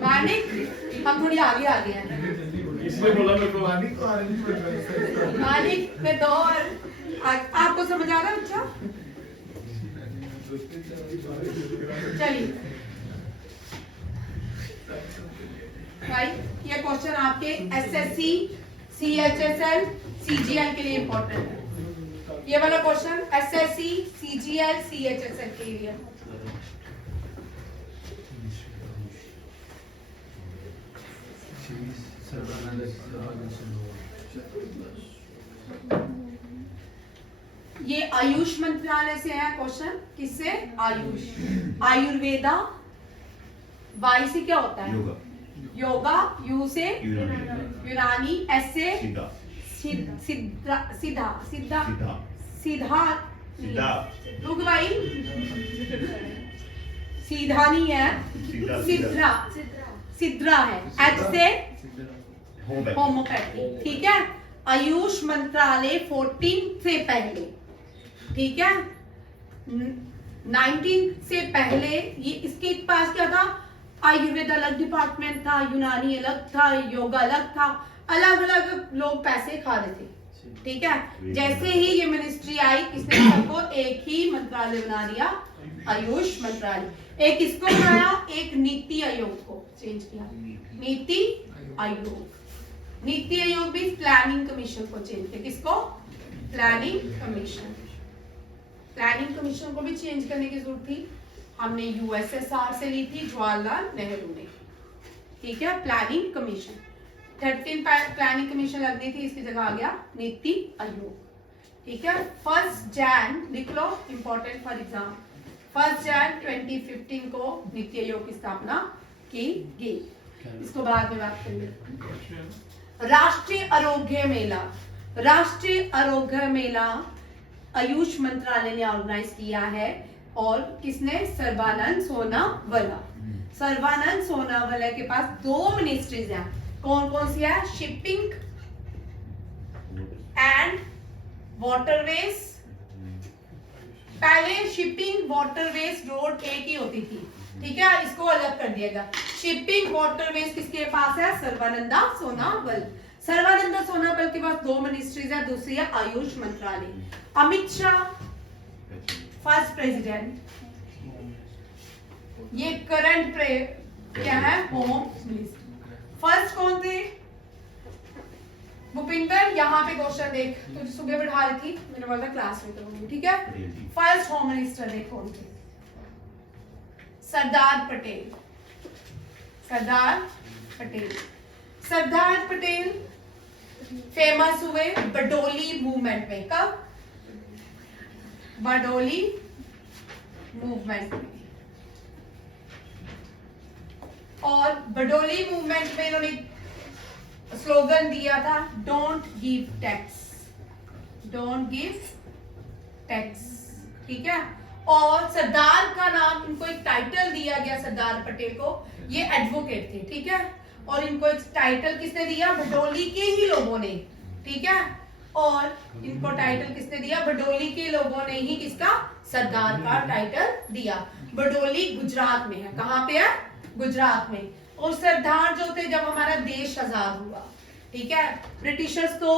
मानिक, हम थोड़ी आगे आ गए हैं। इसलिए बोला मेरे को मानिक में दो और आपको समझ आ रहा है बच्चा? चलिए भाई, ये क्वेश्चन आपके एसएससी, सीएचएसएल, सीजीएल के लिए इंपॉर्टेंट है। ये वाला क्वेश्चन एसएससी, सीजीएल, सीएचएसएल के लिए। ये आयुष मंत्रालय से है क्वेश्चन। किससे? आयुष। आयुर्वेदा, वाई से क्या होता है? योगा। योगा, यू से यूनानी। यूनानी, एस से सीधा। सिद्धा, सीधा, सीधा, सीधा। सीधा, सीधा। रुक भाई, सीधा नहीं है, सीधा। सिद्रा, सिद्रा है। एच से होम्योपैथी। होम्योपैथी, ठीक है। आयुष मंत्रालय 14 से पहले, ठीक है, 19 से पहले ये इसके पास क्या था? आयुर्वेद अलग डिपार्टमेंट था, यूनानी अलग था, योगा अलग था, अलग अलग लोग पैसे खा रहे थे, ठीक है। जैसे ही ये मिनिस्ट्री आई, इसने सबको एक ही मंत्रालय बना दिया, आयुष मंत्रालय। एक इसको बनाया, एक नीति आयोग को चेंज किया, नीति आयोग। नीति आयोग भी प्लानिंग कमीशन को चेंज किया। किसको? Planning commission. प्लानिंग कमीशन को भी चेंज करने की जरूरत थी, हमने यूएसएसआर से ली थी, जवाहरलाल नेहरू ने, ठीक है। प्लानिंग कमीशन 13 प्लानिंग कमीशन लगनी थी, इसकी जगह आ गया नीति आयोग, ठीक है। 1 जैन लिख लो, इंपॉर्टेंट फॉर एग्जाम। 1 जैन 2015 को नीति आयोग की स्थापना की गई। इसको बाद में बात करेंगे। राष्ट्रीय आरोग्य मेला, राष्ट्रीय आरोग्य मेला आयुष मंत्रालय ने ऑर्गेनाइज किया है, और किसने? सर्बानंद सोनोवाला। सर्बानंद सोनोवाला के पास 2 मिनिस्ट्रीज हैं। कौन कौन सी है? Shipping and waterways. पहले शिपिंग, वाटरवेज, रोड एक ही होती थी, ठीक है, इसको अलग कर दिया गया। शिपिंग, वाटरवेज किसके पास है? सर्बानंद सोनोवाल। सर्बानंद सोनोवाल के पास 2 मिनिस्ट्रीज है, दूसरी है आयुष मंत्रालय। अमित शाह फर्स्ट प्रेसिडेंट, ये करंट क्या है? Home minister. फर्स्ट कौन थे? भूपिंदर। यहाँ पे क्वेश्चन देख, तुझे सुबह बैठा रही थी, मैंने बोला क्लास में करूंगी, ठीक है। फर्स्ट होम मिनिस्टर देख कौन थे? सरदार पटेल। सरदार पटेल। सरदार पटेल फेमस हुए बडोली मूवमेंट में। कब? बडोली मूवमेंट में। और बडोली मूवमेंट में इन्होंने स्लोगन दिया था, don't give tax, don't give tax, ठीक है। और सरदार का नाम, इनको एक टाइटल दिया गया सरदार पटेल को, ये एडवोकेट थे, ठीक है। और इनको एक टाइटल किसने दिया? भदोली के ही लोगों ने, ठीक है। और इनको टाइटल किसने दिया? भदोली के लोगों ने ही किसका? सरदार का टाइटल दिया। भदोली गुजरात में है, कहाँ पे है? गुजरात में। और सरदार जो थे, जब हमारा देश आजाद हुआ, ठीक है, ब्रिटिशर्स तो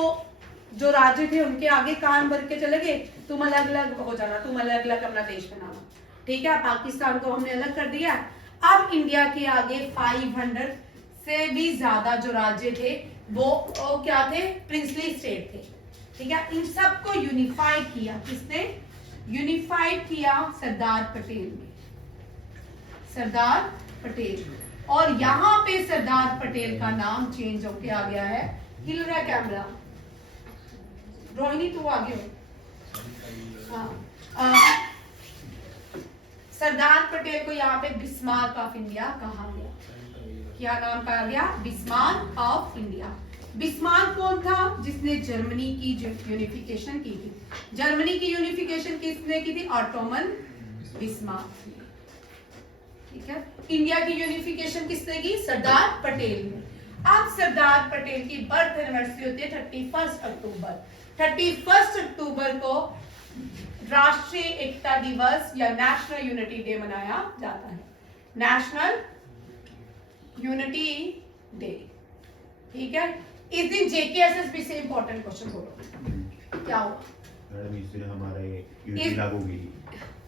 जो राज्य थे उनके आगे कान भर के चले गए, तुम अलग अलग हो जाना, तुम अलग अलग अपना देश बनाना, ठीक है। पाकिस्तान को हमने अलग कर दिया। अब इंडिया के आगे 500 से भी ज्यादा जो राज्य थे वो क्या थे? प्रिंसली स्टेट थे, ठीक है। इन सबको यूनिफाइड किया किसने? यूनिफाइड किया सरदार पटेल ने, सरदार पटेल। और यहाँ पे सरदार पटेल का नाम चेंज होके आ गया है, हिल रहा है कैमरा, रोहिणी तू आगे हो। हाँ, सरदार पटेल को यहाँ पे बिस्मार्क ऑफ इंडिया कहा गया। क्या नाम कहा गया? Bismarck of India. बिस्मार्क कौन था? जिसने जर्मनी की यूनिफिकेशन की थी। जर्मनी की यूनिफिकेशन किसने की थी? ऑटोमन बिस्मार्क, ठीक है। इंडिया की यूनिफिकेशन किसने की? सरदार पटेल ने। अब सरदार पटेल की बर्थ एनिवर्सरी होती है 31 अक्टूबर। 31 अक्टूबर को राष्ट्रीय एकता दिवस या नेशनल यूनिटी डे मनाया जाता है, नेशनल यूनिटी डे, ठीक है। इस दिन जेकेएसएसबी से इंपॉर्टेंट क्वेश्चन बोलो, क्या हुआ? मैडम इस दिन हमारे यूटी लागू हुई थी।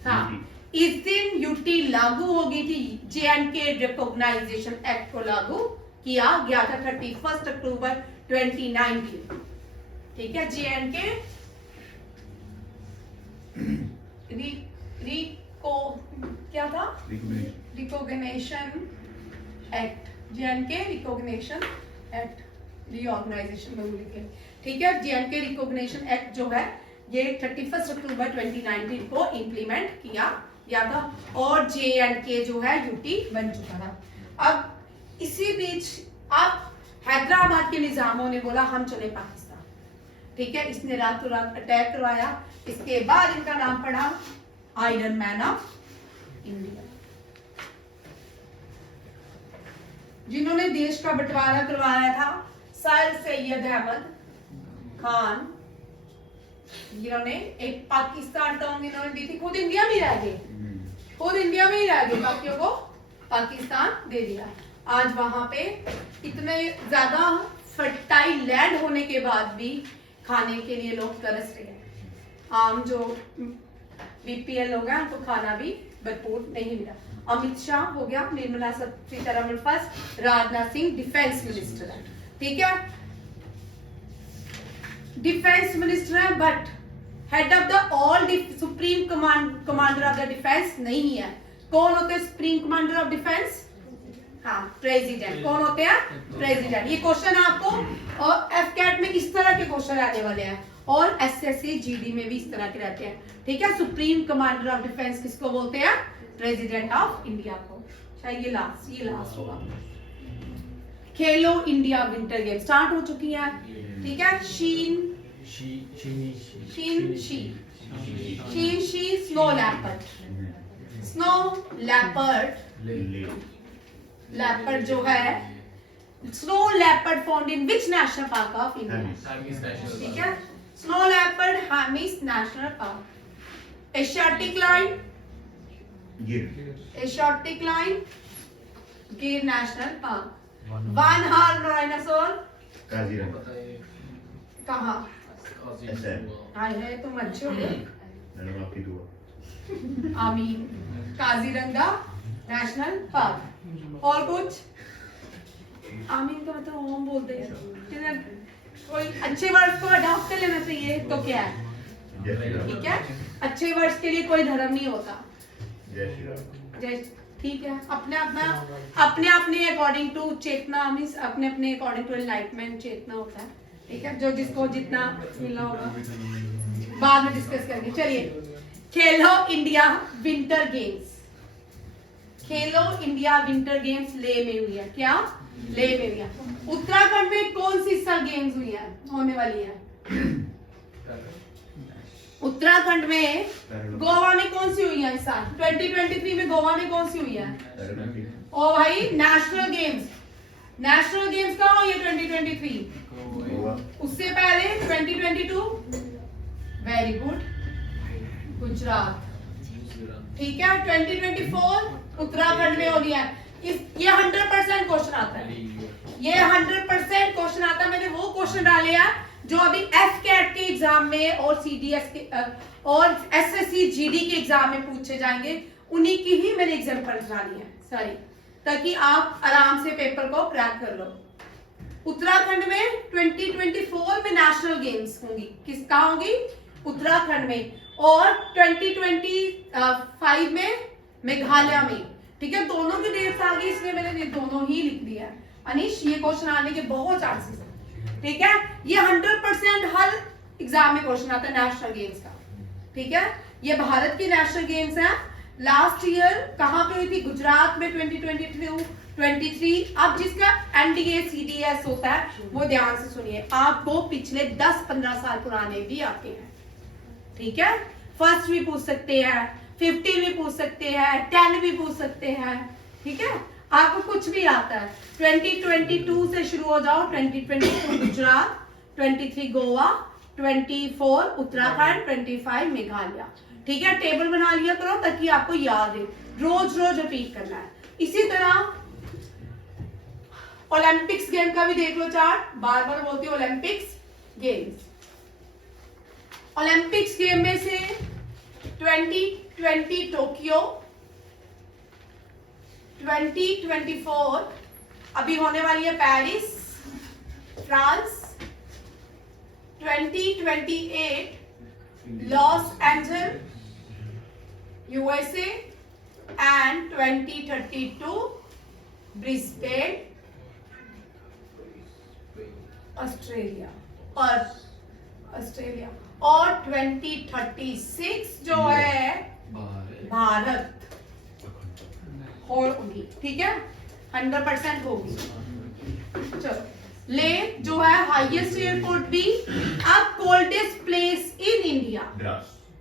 हाँ, इस दिन यूटी लागू हो गई थी। जेएंडके रिकॉग्नाइजेशन एक्ट को लागू किया गया था 31 अक्टूबर 2019, ठीक है। जेएंडके क्या था? Recognition act, J and K recognition act, reorganisation में लिखे, ठीक है। जेएंडके रिकॉग्निशन एक्ट जो है ये 31 अक्टूबर 2019 को इंप्लीमेंट किया गया था और जेएंडके जो है यूटी बन चुका था। अब इसी बीच अब हैदराबाद के निजामों ने बोला हम चले पाकिस्तान, ठीक है। इसने रातों रात अटैक करवाया। इसके बाद इनका नाम पड़ा आयरन मैन ऑफ इंडिया। जिन्होंने देश का बंटवारा करवाया था सर सैयद अहमद खान, जिन्होंने एक पाकिस्तान टर्म इन्होंने दी थी, खुद इंडिया में रह गए, खुद इंडिया में ही रह गए, बाकियों को पाकिस्तान दे दिया। आज वहां पे इतने ज्यादा फर्टाइल लैंड होने के बाद भी खाने के लिए लोग तरस रहे हैं। आम जो बीपीएल लोग हैं उनको खाना भी भरपूर नहीं मिला। अमित शाह हो गया, Nirmala Sitharaman first, Rajnath Singh defence minister है, ठीक है, डिफेंस मिनिस्टर है, but head of the all supreme commander of the defence नहीं है। कौन होते हैं सुप्रीम कमांडर ऑफ डिफेंस? हाँ, प्रेसिडेंट। कौन होते हैं? प्रेसिडेंट। ये क्वेश्चन आपको और एफकेट में इस तरह के क्वेश्चन आने वाले हैं और एसएससी जीडी में भी इस तरह के रहते हैं, ठीक है। सुप्रीम कमांडर ऑफ डिफेंस किसको बोलते हैं? प्रेसिडेंट ऑफ इंडिया को। शायद ये लास्ट होगा। खेलो इंडिया विंटर गेम स्टार्ट हो चुकी है, ठीक है। शीन शी स्नो लेपर्ड, स्नो लेपर्ड जो है, snow leopard found in which national park of India? ठीक है, snow leopard Hemis national park. Asiatic lion Gir national park. One horn dinosaur कहाँ? आए हैं तुम अच्छे हो मैडम आपकी दुआ। आमीन। Kaziranga national park. और कुछ? आमीन का मतलब ओम बोलते हैं। कोई अच्छे वर्ड्स को अडॉप्ट कर लेना चाहिए तो क्या है, ठीक है। अच्छे वर्ड्स के लिए कोई धर्म नहीं होता। जय, ठीक है। अपने अपने अकॉर्डिंग टू चेतना, मींस अपने अपने अकॉर्डिंग टू एनलाइटमेंट चेतना होता है, ठीक है। जो जिसको जितना मिला होगा बाद में डिस्कस करेंगे। चलिए, खेलो इंडिया विंटर गेम्स। खेलो इंडिया विंटर गेम्स ले में हुई है। क्या? ले में हुई है। उत्तराखंड में कौन सी इस साल गेम्स हुई है, होने वाली है? उत्तराखंड में गोवा में कौन सी हुई है इस साल? 2023 में गोवा में कौन सी हुई है? ओ भाई नेशनल गेम्स। नेशनल गेम्स कहाँ हुई है? 2023। उससे पहले 2022 वेरी गुड गुजरात। ठीक है, 2024 उत्तराखंड में हो रही है। ये 100% क्वेश्चन आता है, ये 100% क्वेश्चन आता है। मैंने वो क्वेश्चन डाले हैं जो अभी एफकेट के एग्जाम में और सीडीएस के और एसएससी जीडी के एग्जाम में पूछे जाएंगे, उन्हीं की ही मैंने एग्जांपल्स डाली है सारी, ताकि आप आराम से पेपर को क्रैक कर लो। उत्तराखंड में 2024 में नेशनल गेम्स होंगी। किसका होगी? उत्तराखंड में। और 2025 में मेघालय में। ठीक है, दोनों की डेट्स आ गई, इसलिए मैंने ये दोनों ही लिख दिया है। अनीश, ये क्वेश्चन आने के बहुत चांसेस है। ठीक है, ये 100% हर एग्जाम में क्वेश्चन आता है नेशनल गेम्स का। ठीक है, ये भारत की नेशनल गेम्स है। लास्ट ईयर कहां पे हुई थी? गुजरात में 2022 23। अब जिसका एनडीए सीडीएस होता है वो ध्यान से सुनिए, आपको पिछले 10-15 साल पुराने भी आते हैं। ठीक है, फर्स्ट भी पूछ सकते हैं, 50 भी पूछ सकते हैं, 10 भी पूछ सकते हैं। ठीक है, आपको कुछ भी आता है। 2022 से शुरू हो जाओ। 2022 गुजरात, 23 गोवा, 24 उत्तराखंड, 25 मेघालय। ठीक है, टेबल बना लिया करो ताकि आपको याद है, रोज रोज रिपीट करना है। इसी तरह ओलंपिक्स गेम का भी देख लो चार्ट, बार बार बोलती हूँ ओलंपिक्स गेम्स। ओलंपिक्स गेम में से 2020 टोक्यो, 2024 अभी होने वाली है Paris France, 2028 Los Angeles USA and 2032 Brisbane Australia और 2036 जो है भारत होगी। ठीक है, 100% होगी। चलो, ले जो है हाईएस्ट एयरपोर्ट भी। अब coldest place in India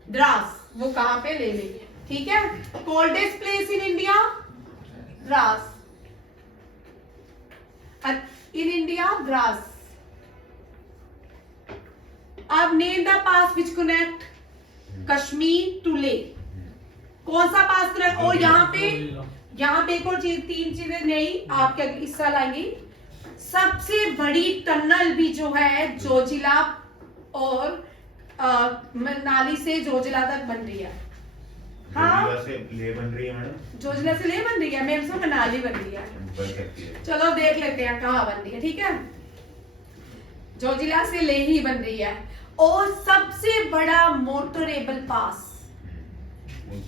Dras, वो कहां पे? ले लेंगे। ठीक है, coldest place in India Dras, in India Dras. अब name the pass which connect Kashmir to Leh. कौन सा पास कनेक्ट? और यहाँ पे एक और चीज, 3 चीजें नई आपके इस साल आएंगी। सबसे बड़ी टनल भी जो है जोजिला और मनाली से जोजिला तक बन रही है। हाँ, से ले बन रही है मैडम। जोजिला से ले बन रही है, मेरे से मनाली बन रही है। चलो देख लेते हैं कहाँ बन रही है। ठीक है, जोजिला से ले ही बन रही है। और सबसे बड़ा मोटरेबल पास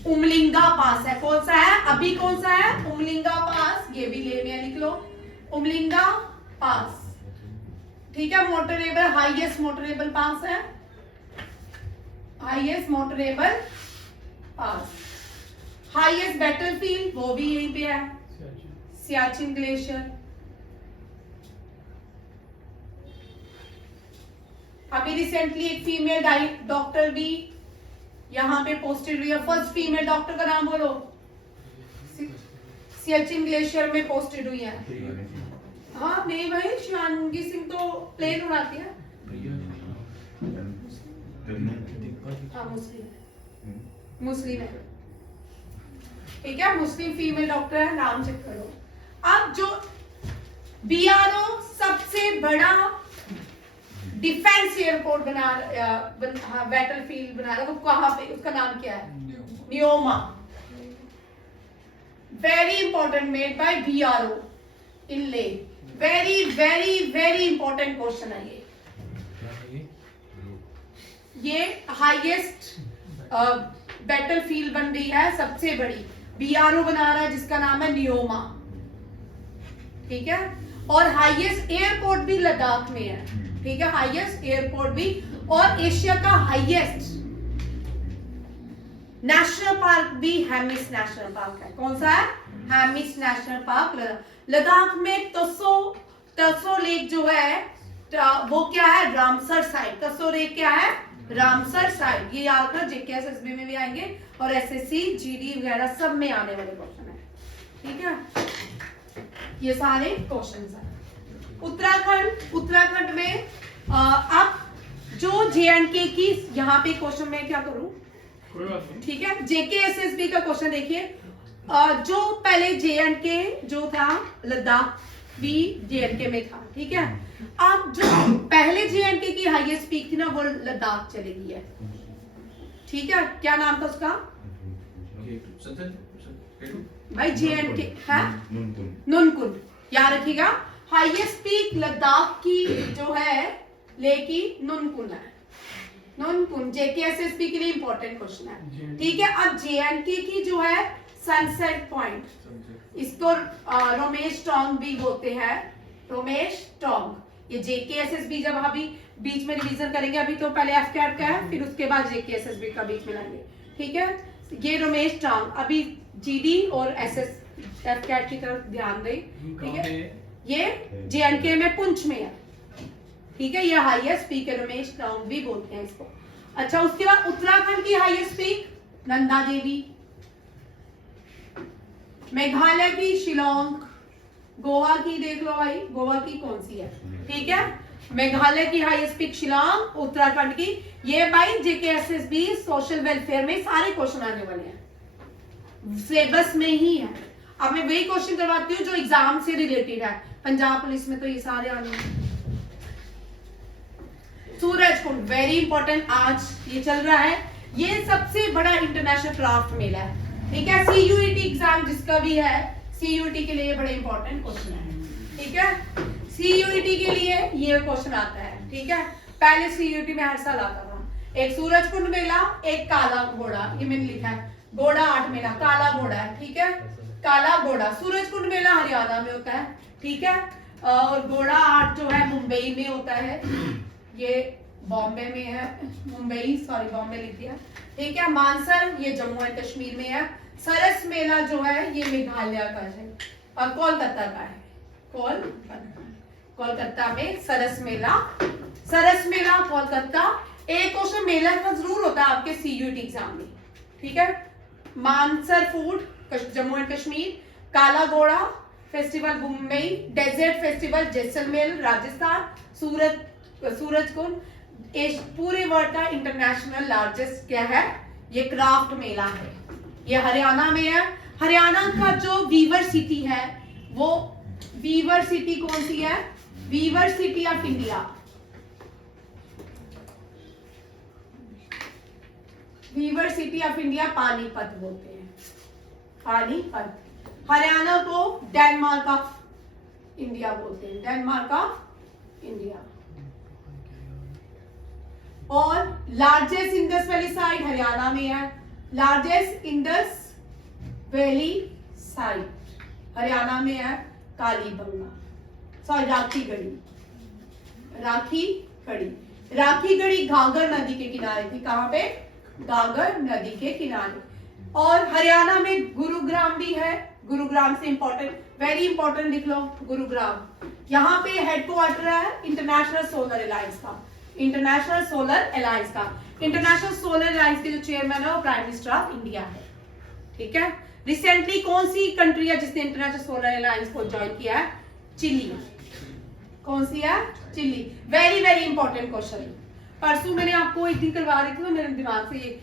उमलिंगा पास है। कौन सा है? अभी कौन सा है? उमलिंगा पास। ये भी ले में लिख लो, उमलिंगा पास। ठीक है, मोटरेबल हाईएस्ट मोटरेबल पास है, highest motorable pass. Highest battlefield वो भी यहीं पे है, सियाचिन ग्लेशियर। अभी रिसेंटली एक फीमेल डॉक्टर भी यहाँ पे पोस्टेड हुई है। फर्स्ट फीमेल डॉक्टर का नाम बोलो। सियाचिन ग्लेशियर में पोस्टेड हुई है। हाँ नहीं भाई, शिवांगी सिंह तो प्लेन उड़ाती है। हाँ मुस्लिम है। ठीक है, मुस्लिम फीमेल डॉक्टर है, नाम चेक करो। अब जो बीआरओ सबसे बड़ा डिफेंस एयरपोर्ट बना बैटलफील्ड बना रहा है, वो कहां पे? उसका नाम क्या है? Nyoma. Very important, made by BRO in Leh. Very very very important question है ये हाईएस्ट बैटलफील्ड बन रही है, सबसे बड़ी बीआरओ बना रहा है, जिसका नाम है नियोमा। ठीक है, और हाईएस्ट एयरपोर्ट भी लद्दाख में है। ठीक है, हाईएस्ट एयरपोर्ट भी, और एशिया का हाईएस्ट नेशनल पार्क भी हेमिस नेशनल पार्क है। कौन सा है? Hemis national park. लद्दाख में तसो लेक जो है वो क्या है? Ramsar site. तसो लेक क्या है? Ramsar site. ये याद रखना, जेके एसएसबी में भी आएंगे और एसएससी जीडी वगैरह सब में आने वाले क्वेश्चन है। ठीक है, ये सारे क्वेश्चंस हैं। उत्तराखंड में अब जो जेएंडके की यहाँ पे क्वेश्चन में क्या करूं, कोई बात नहीं। ठीक है, जेके एसएसबी का क्वेश्चन देखिए। जो पहले जेएंडके जो था लद्दाख भी जेएंडके में था, ठीक है। अब जो पहले जेएंडके की हाईएस्ट पीक थी ना वो लद्दाख चली गई है, ठीक है। क्या नाम था उसका भाई? जेएंडके है नुनकुन, याद रखिएगा। हाईएस्ट पीक लद्दाख की जो है लेकिन नुनकुन है। नुनकुन जेकेएसएसबी के लिए इंपॉर्टेंट क्वेश्चन है, ठीक है। अब जेएंडके की जो है सनसेट पॉइंट, इसको रोमेश टोंग भी बोलते हैं, रोमेश टोंग। ये जेकेएसएसबी जब अभी बीच में रिवीजन करेंगे, अभी तो पहले एफकैट का है, फिर उसके बाद जेकेएसएसबी का बीच में लाएंगे, ठीक है। ये रोमेश टोंग, अभी जीडी और एसएस एफकैट की तरफ ध्यान दें, ठीक है। ये जेएंडके में पुंछ में है, ठीक है। ये हाईएस्ट पीक है, रमेश टोंग भी बोलते हैं इसको। अच्छा, उसके बाद उत्तराखंड की हाईएस्ट पीक नंदा देवी, मेघालय की शिलोंग, गोवा की देख लो भाई, गोवा की कौन सी है, ठीक है। मेघालय की हाईएस्ट पीक शिलोंग, उत्तराखंड की। ये भाई जेकेएसएसबी सोशल वेलफेयर में सारे क्वेश्चन आने वाले हैं, सिलेबस में ही है। अब मैं वही क्वेश्चन करवाती हूँ जो एग्जाम से रिलेटेड है। पंजाब पुलिस में तो ये सारे आने हैं। सूरजकुंड वेरी इंपॉर्टेंट, आज ये चल रहा है। ये सबसे बड़ा इंटरनेशनल क्राफ्ट मेला है, ठीक है। सीयूईटी एग्जाम जिसका भी है, सीयूईटी के लिए बड़े इंपॉर्टेंट क्वेश्चन है, ठीक है। सीयूईटी के लिए ये क्वेश्चन आता है, ठीक है। पहले सीयूईटी में हर साल आता था। एक सूरजकुंड मेला, एक काला घोड़ा, ये मैंने लिखा है। घोड़ा 8 मेला, काला घोड़ा है, ठीक है। काला घोड़ा सूरजकुंड मेला हरियाणा में होता है, ठीक है। और घोड़ा 8 जो है मुंबई में होता है, ये बॉम्बे में है, बॉम्बे लिख दिया, ठीक है। मानसर ये जम्मू एंड कश्मीर में है। सरस मेला जो है ये मेघालय का है और कोलकाता का है। कोलकाता में सरस मेला कोलकाता। एक क्वेश्चन मेला का जरूर होता है आपके सीयूईटी एग्जाम में, ठीक है। Mansar food Jammu and Kashmir, Kala Ghoda festival Mumbai, desert festival Jaisalmer Rajasthan, Surajkund पूरे वर्ल्ड का इंटरनेशनल लार्जेस्ट क्या है, ये क्राफ्ट मेला है। ये हरियाणा में है। हरियाणा का जो वीवर सिटी है, वो वीवर सिटी कौन सी है? Weaver city of India, weaver city of India Panipat बोलते हैं, पानीपत। हरियाणा को डेनमार्क ऑफ इंडिया बोलते हैं, डेनमार्क ऑफ इंडिया। और largest Indus valley site Haryana में है। Largest Indus valley site Haryana में है कालीबंगा, सॉरी राखी गढ़ी घाघर नदी के किनारे थी। कहां पे? घाघर नदी के किनारे। और हरियाणा में गुरुग्राम भी है। गुरुग्राम से इंपॉर्टेंट, वेरी इंपॉर्टेंट लिख लो गुरुग्राम। यहाँ पे हेडक्वार्टर है इंटरनेशनल सोलर अलायंस का। इंटरनेशनल सोलर अलायंस के जो चेयरमैन है वो प्राइम मिनिस्टर ऑफ इंडिया है, ठीक है। रिसेंटली कौन सी कंट्री है जिसने इंटरनेशनल सोलर अलायंस को ज्वाइन किया है? चिली। कौन सी है? Chile. Very very important question. परसों मैंने आपको एक दिन करवा रही थी तो मेरे दिमाग से ये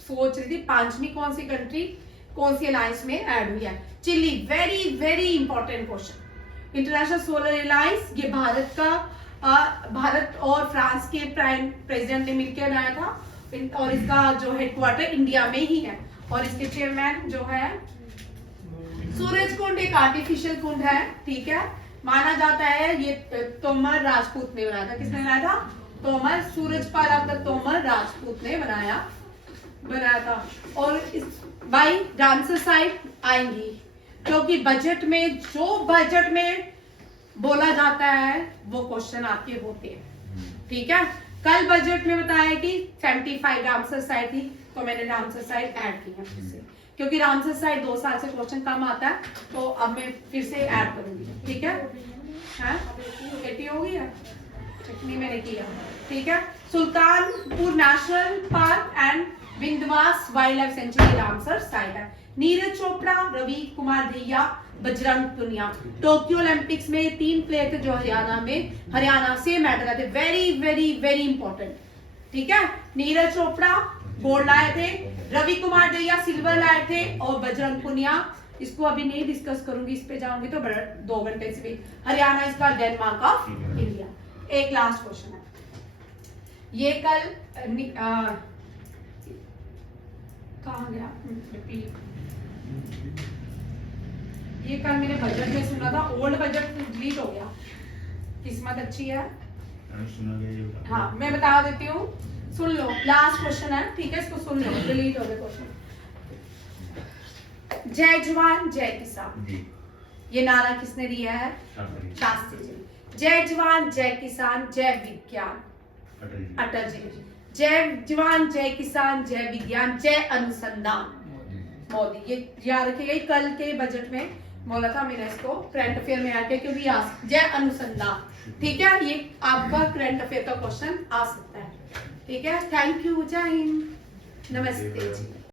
सोच रही थी, पांचवी कौन सी कंट्री कौन सी अलायंस में ऐड हुई है? Chile. Very very important question. International solar alliance ये भारत और फ्रांस के प्राइम प्रेसिडेंट ने मिलकर बनाया था और इसका जो हेडक्वार्टर इंडिया में ही है। और इसके चेयरमैन जो है सूरजकुंड एक आर्टिफिशियल कुंड है, ठीक है। माना जाता है ये तोमर राजपूत ने बनाया था। किसने बनाया था? तोमर, सूरजपाल अख्तर तोमर राजपूत ने बनाया था। और इस बाई रामसर साइट आएंगी क्योंकि बजट में बोला जाता है वो क्वेश्चन आपके होते हैं, ठीक है। कल बजट में बताया कि 75 रामसर साइट थी, तो मैंने रामसर साइड ऐड किया फिर से, क्योंकि रामसर साइड 2 साल से क्वेश्चन कम आता है, तो अब मैं फिर से ऐड करूंगी। ठीक है, हाँ 80 हो गया, चटनी मैंने किया। ठीक है, Sultanpur national park and Vindhyavas wildlife sanctuary Ramsar site है। नीरज चोपड़ा, रवि कुमार दहिया, बजरंग पुनिया, टोक्यो ओलंपिक्स में 3 प्लेयर थे जो हरियाणा से मेडल आए थे। Very very very important. ठीक है, नीरज चोपड़ा गोल्ड लाए थे, रवि कुमार दहिया सिल्वर लाए थे, और बजरंग पुनिया, इसको अभी नहीं डिस्कस करूंगी, इस पे जाऊंगी तो 2 घंटे से भी। हरियाणा इस बार डेनमार्क ऑफ इंडिया। एक लास्ट क्वेश्चन है, ये कल कहाँ गया, रिपीट। ये कल मैंने बजट में सुना था, ओल्ड बजट डिलीट हो गया, किस्मत अच्छी है। मैंने सुना गया ये बता। हाँ मैं बता देती हूँ, सुन लो, लास्ट क्वेश्चन है। ठीक है, इसको सुन लो, डिलीट हो गया क्वेश्चन। जय जवान जय किसान, जी ये नारा किसने दिया है? शास्त्री जी। शास्त्री जी। जय जवान जय किसान जय विज्ञान, अटल जी। अटल जी। जय जवान जय किसान जय विज्ञान जय अनुसंधान, मोदी। ये याद रखिएगा, ये कल के बजट में बोला था मैंने, इसको करंट अफेयर में आके, क्योंकि जय अनुसंधान। ठीक है, ये आपका करंट अफेयर का क्वेश्चन आ सकता है। ठीक है, थैंक यू, जय हिंद, नमस्ते जी।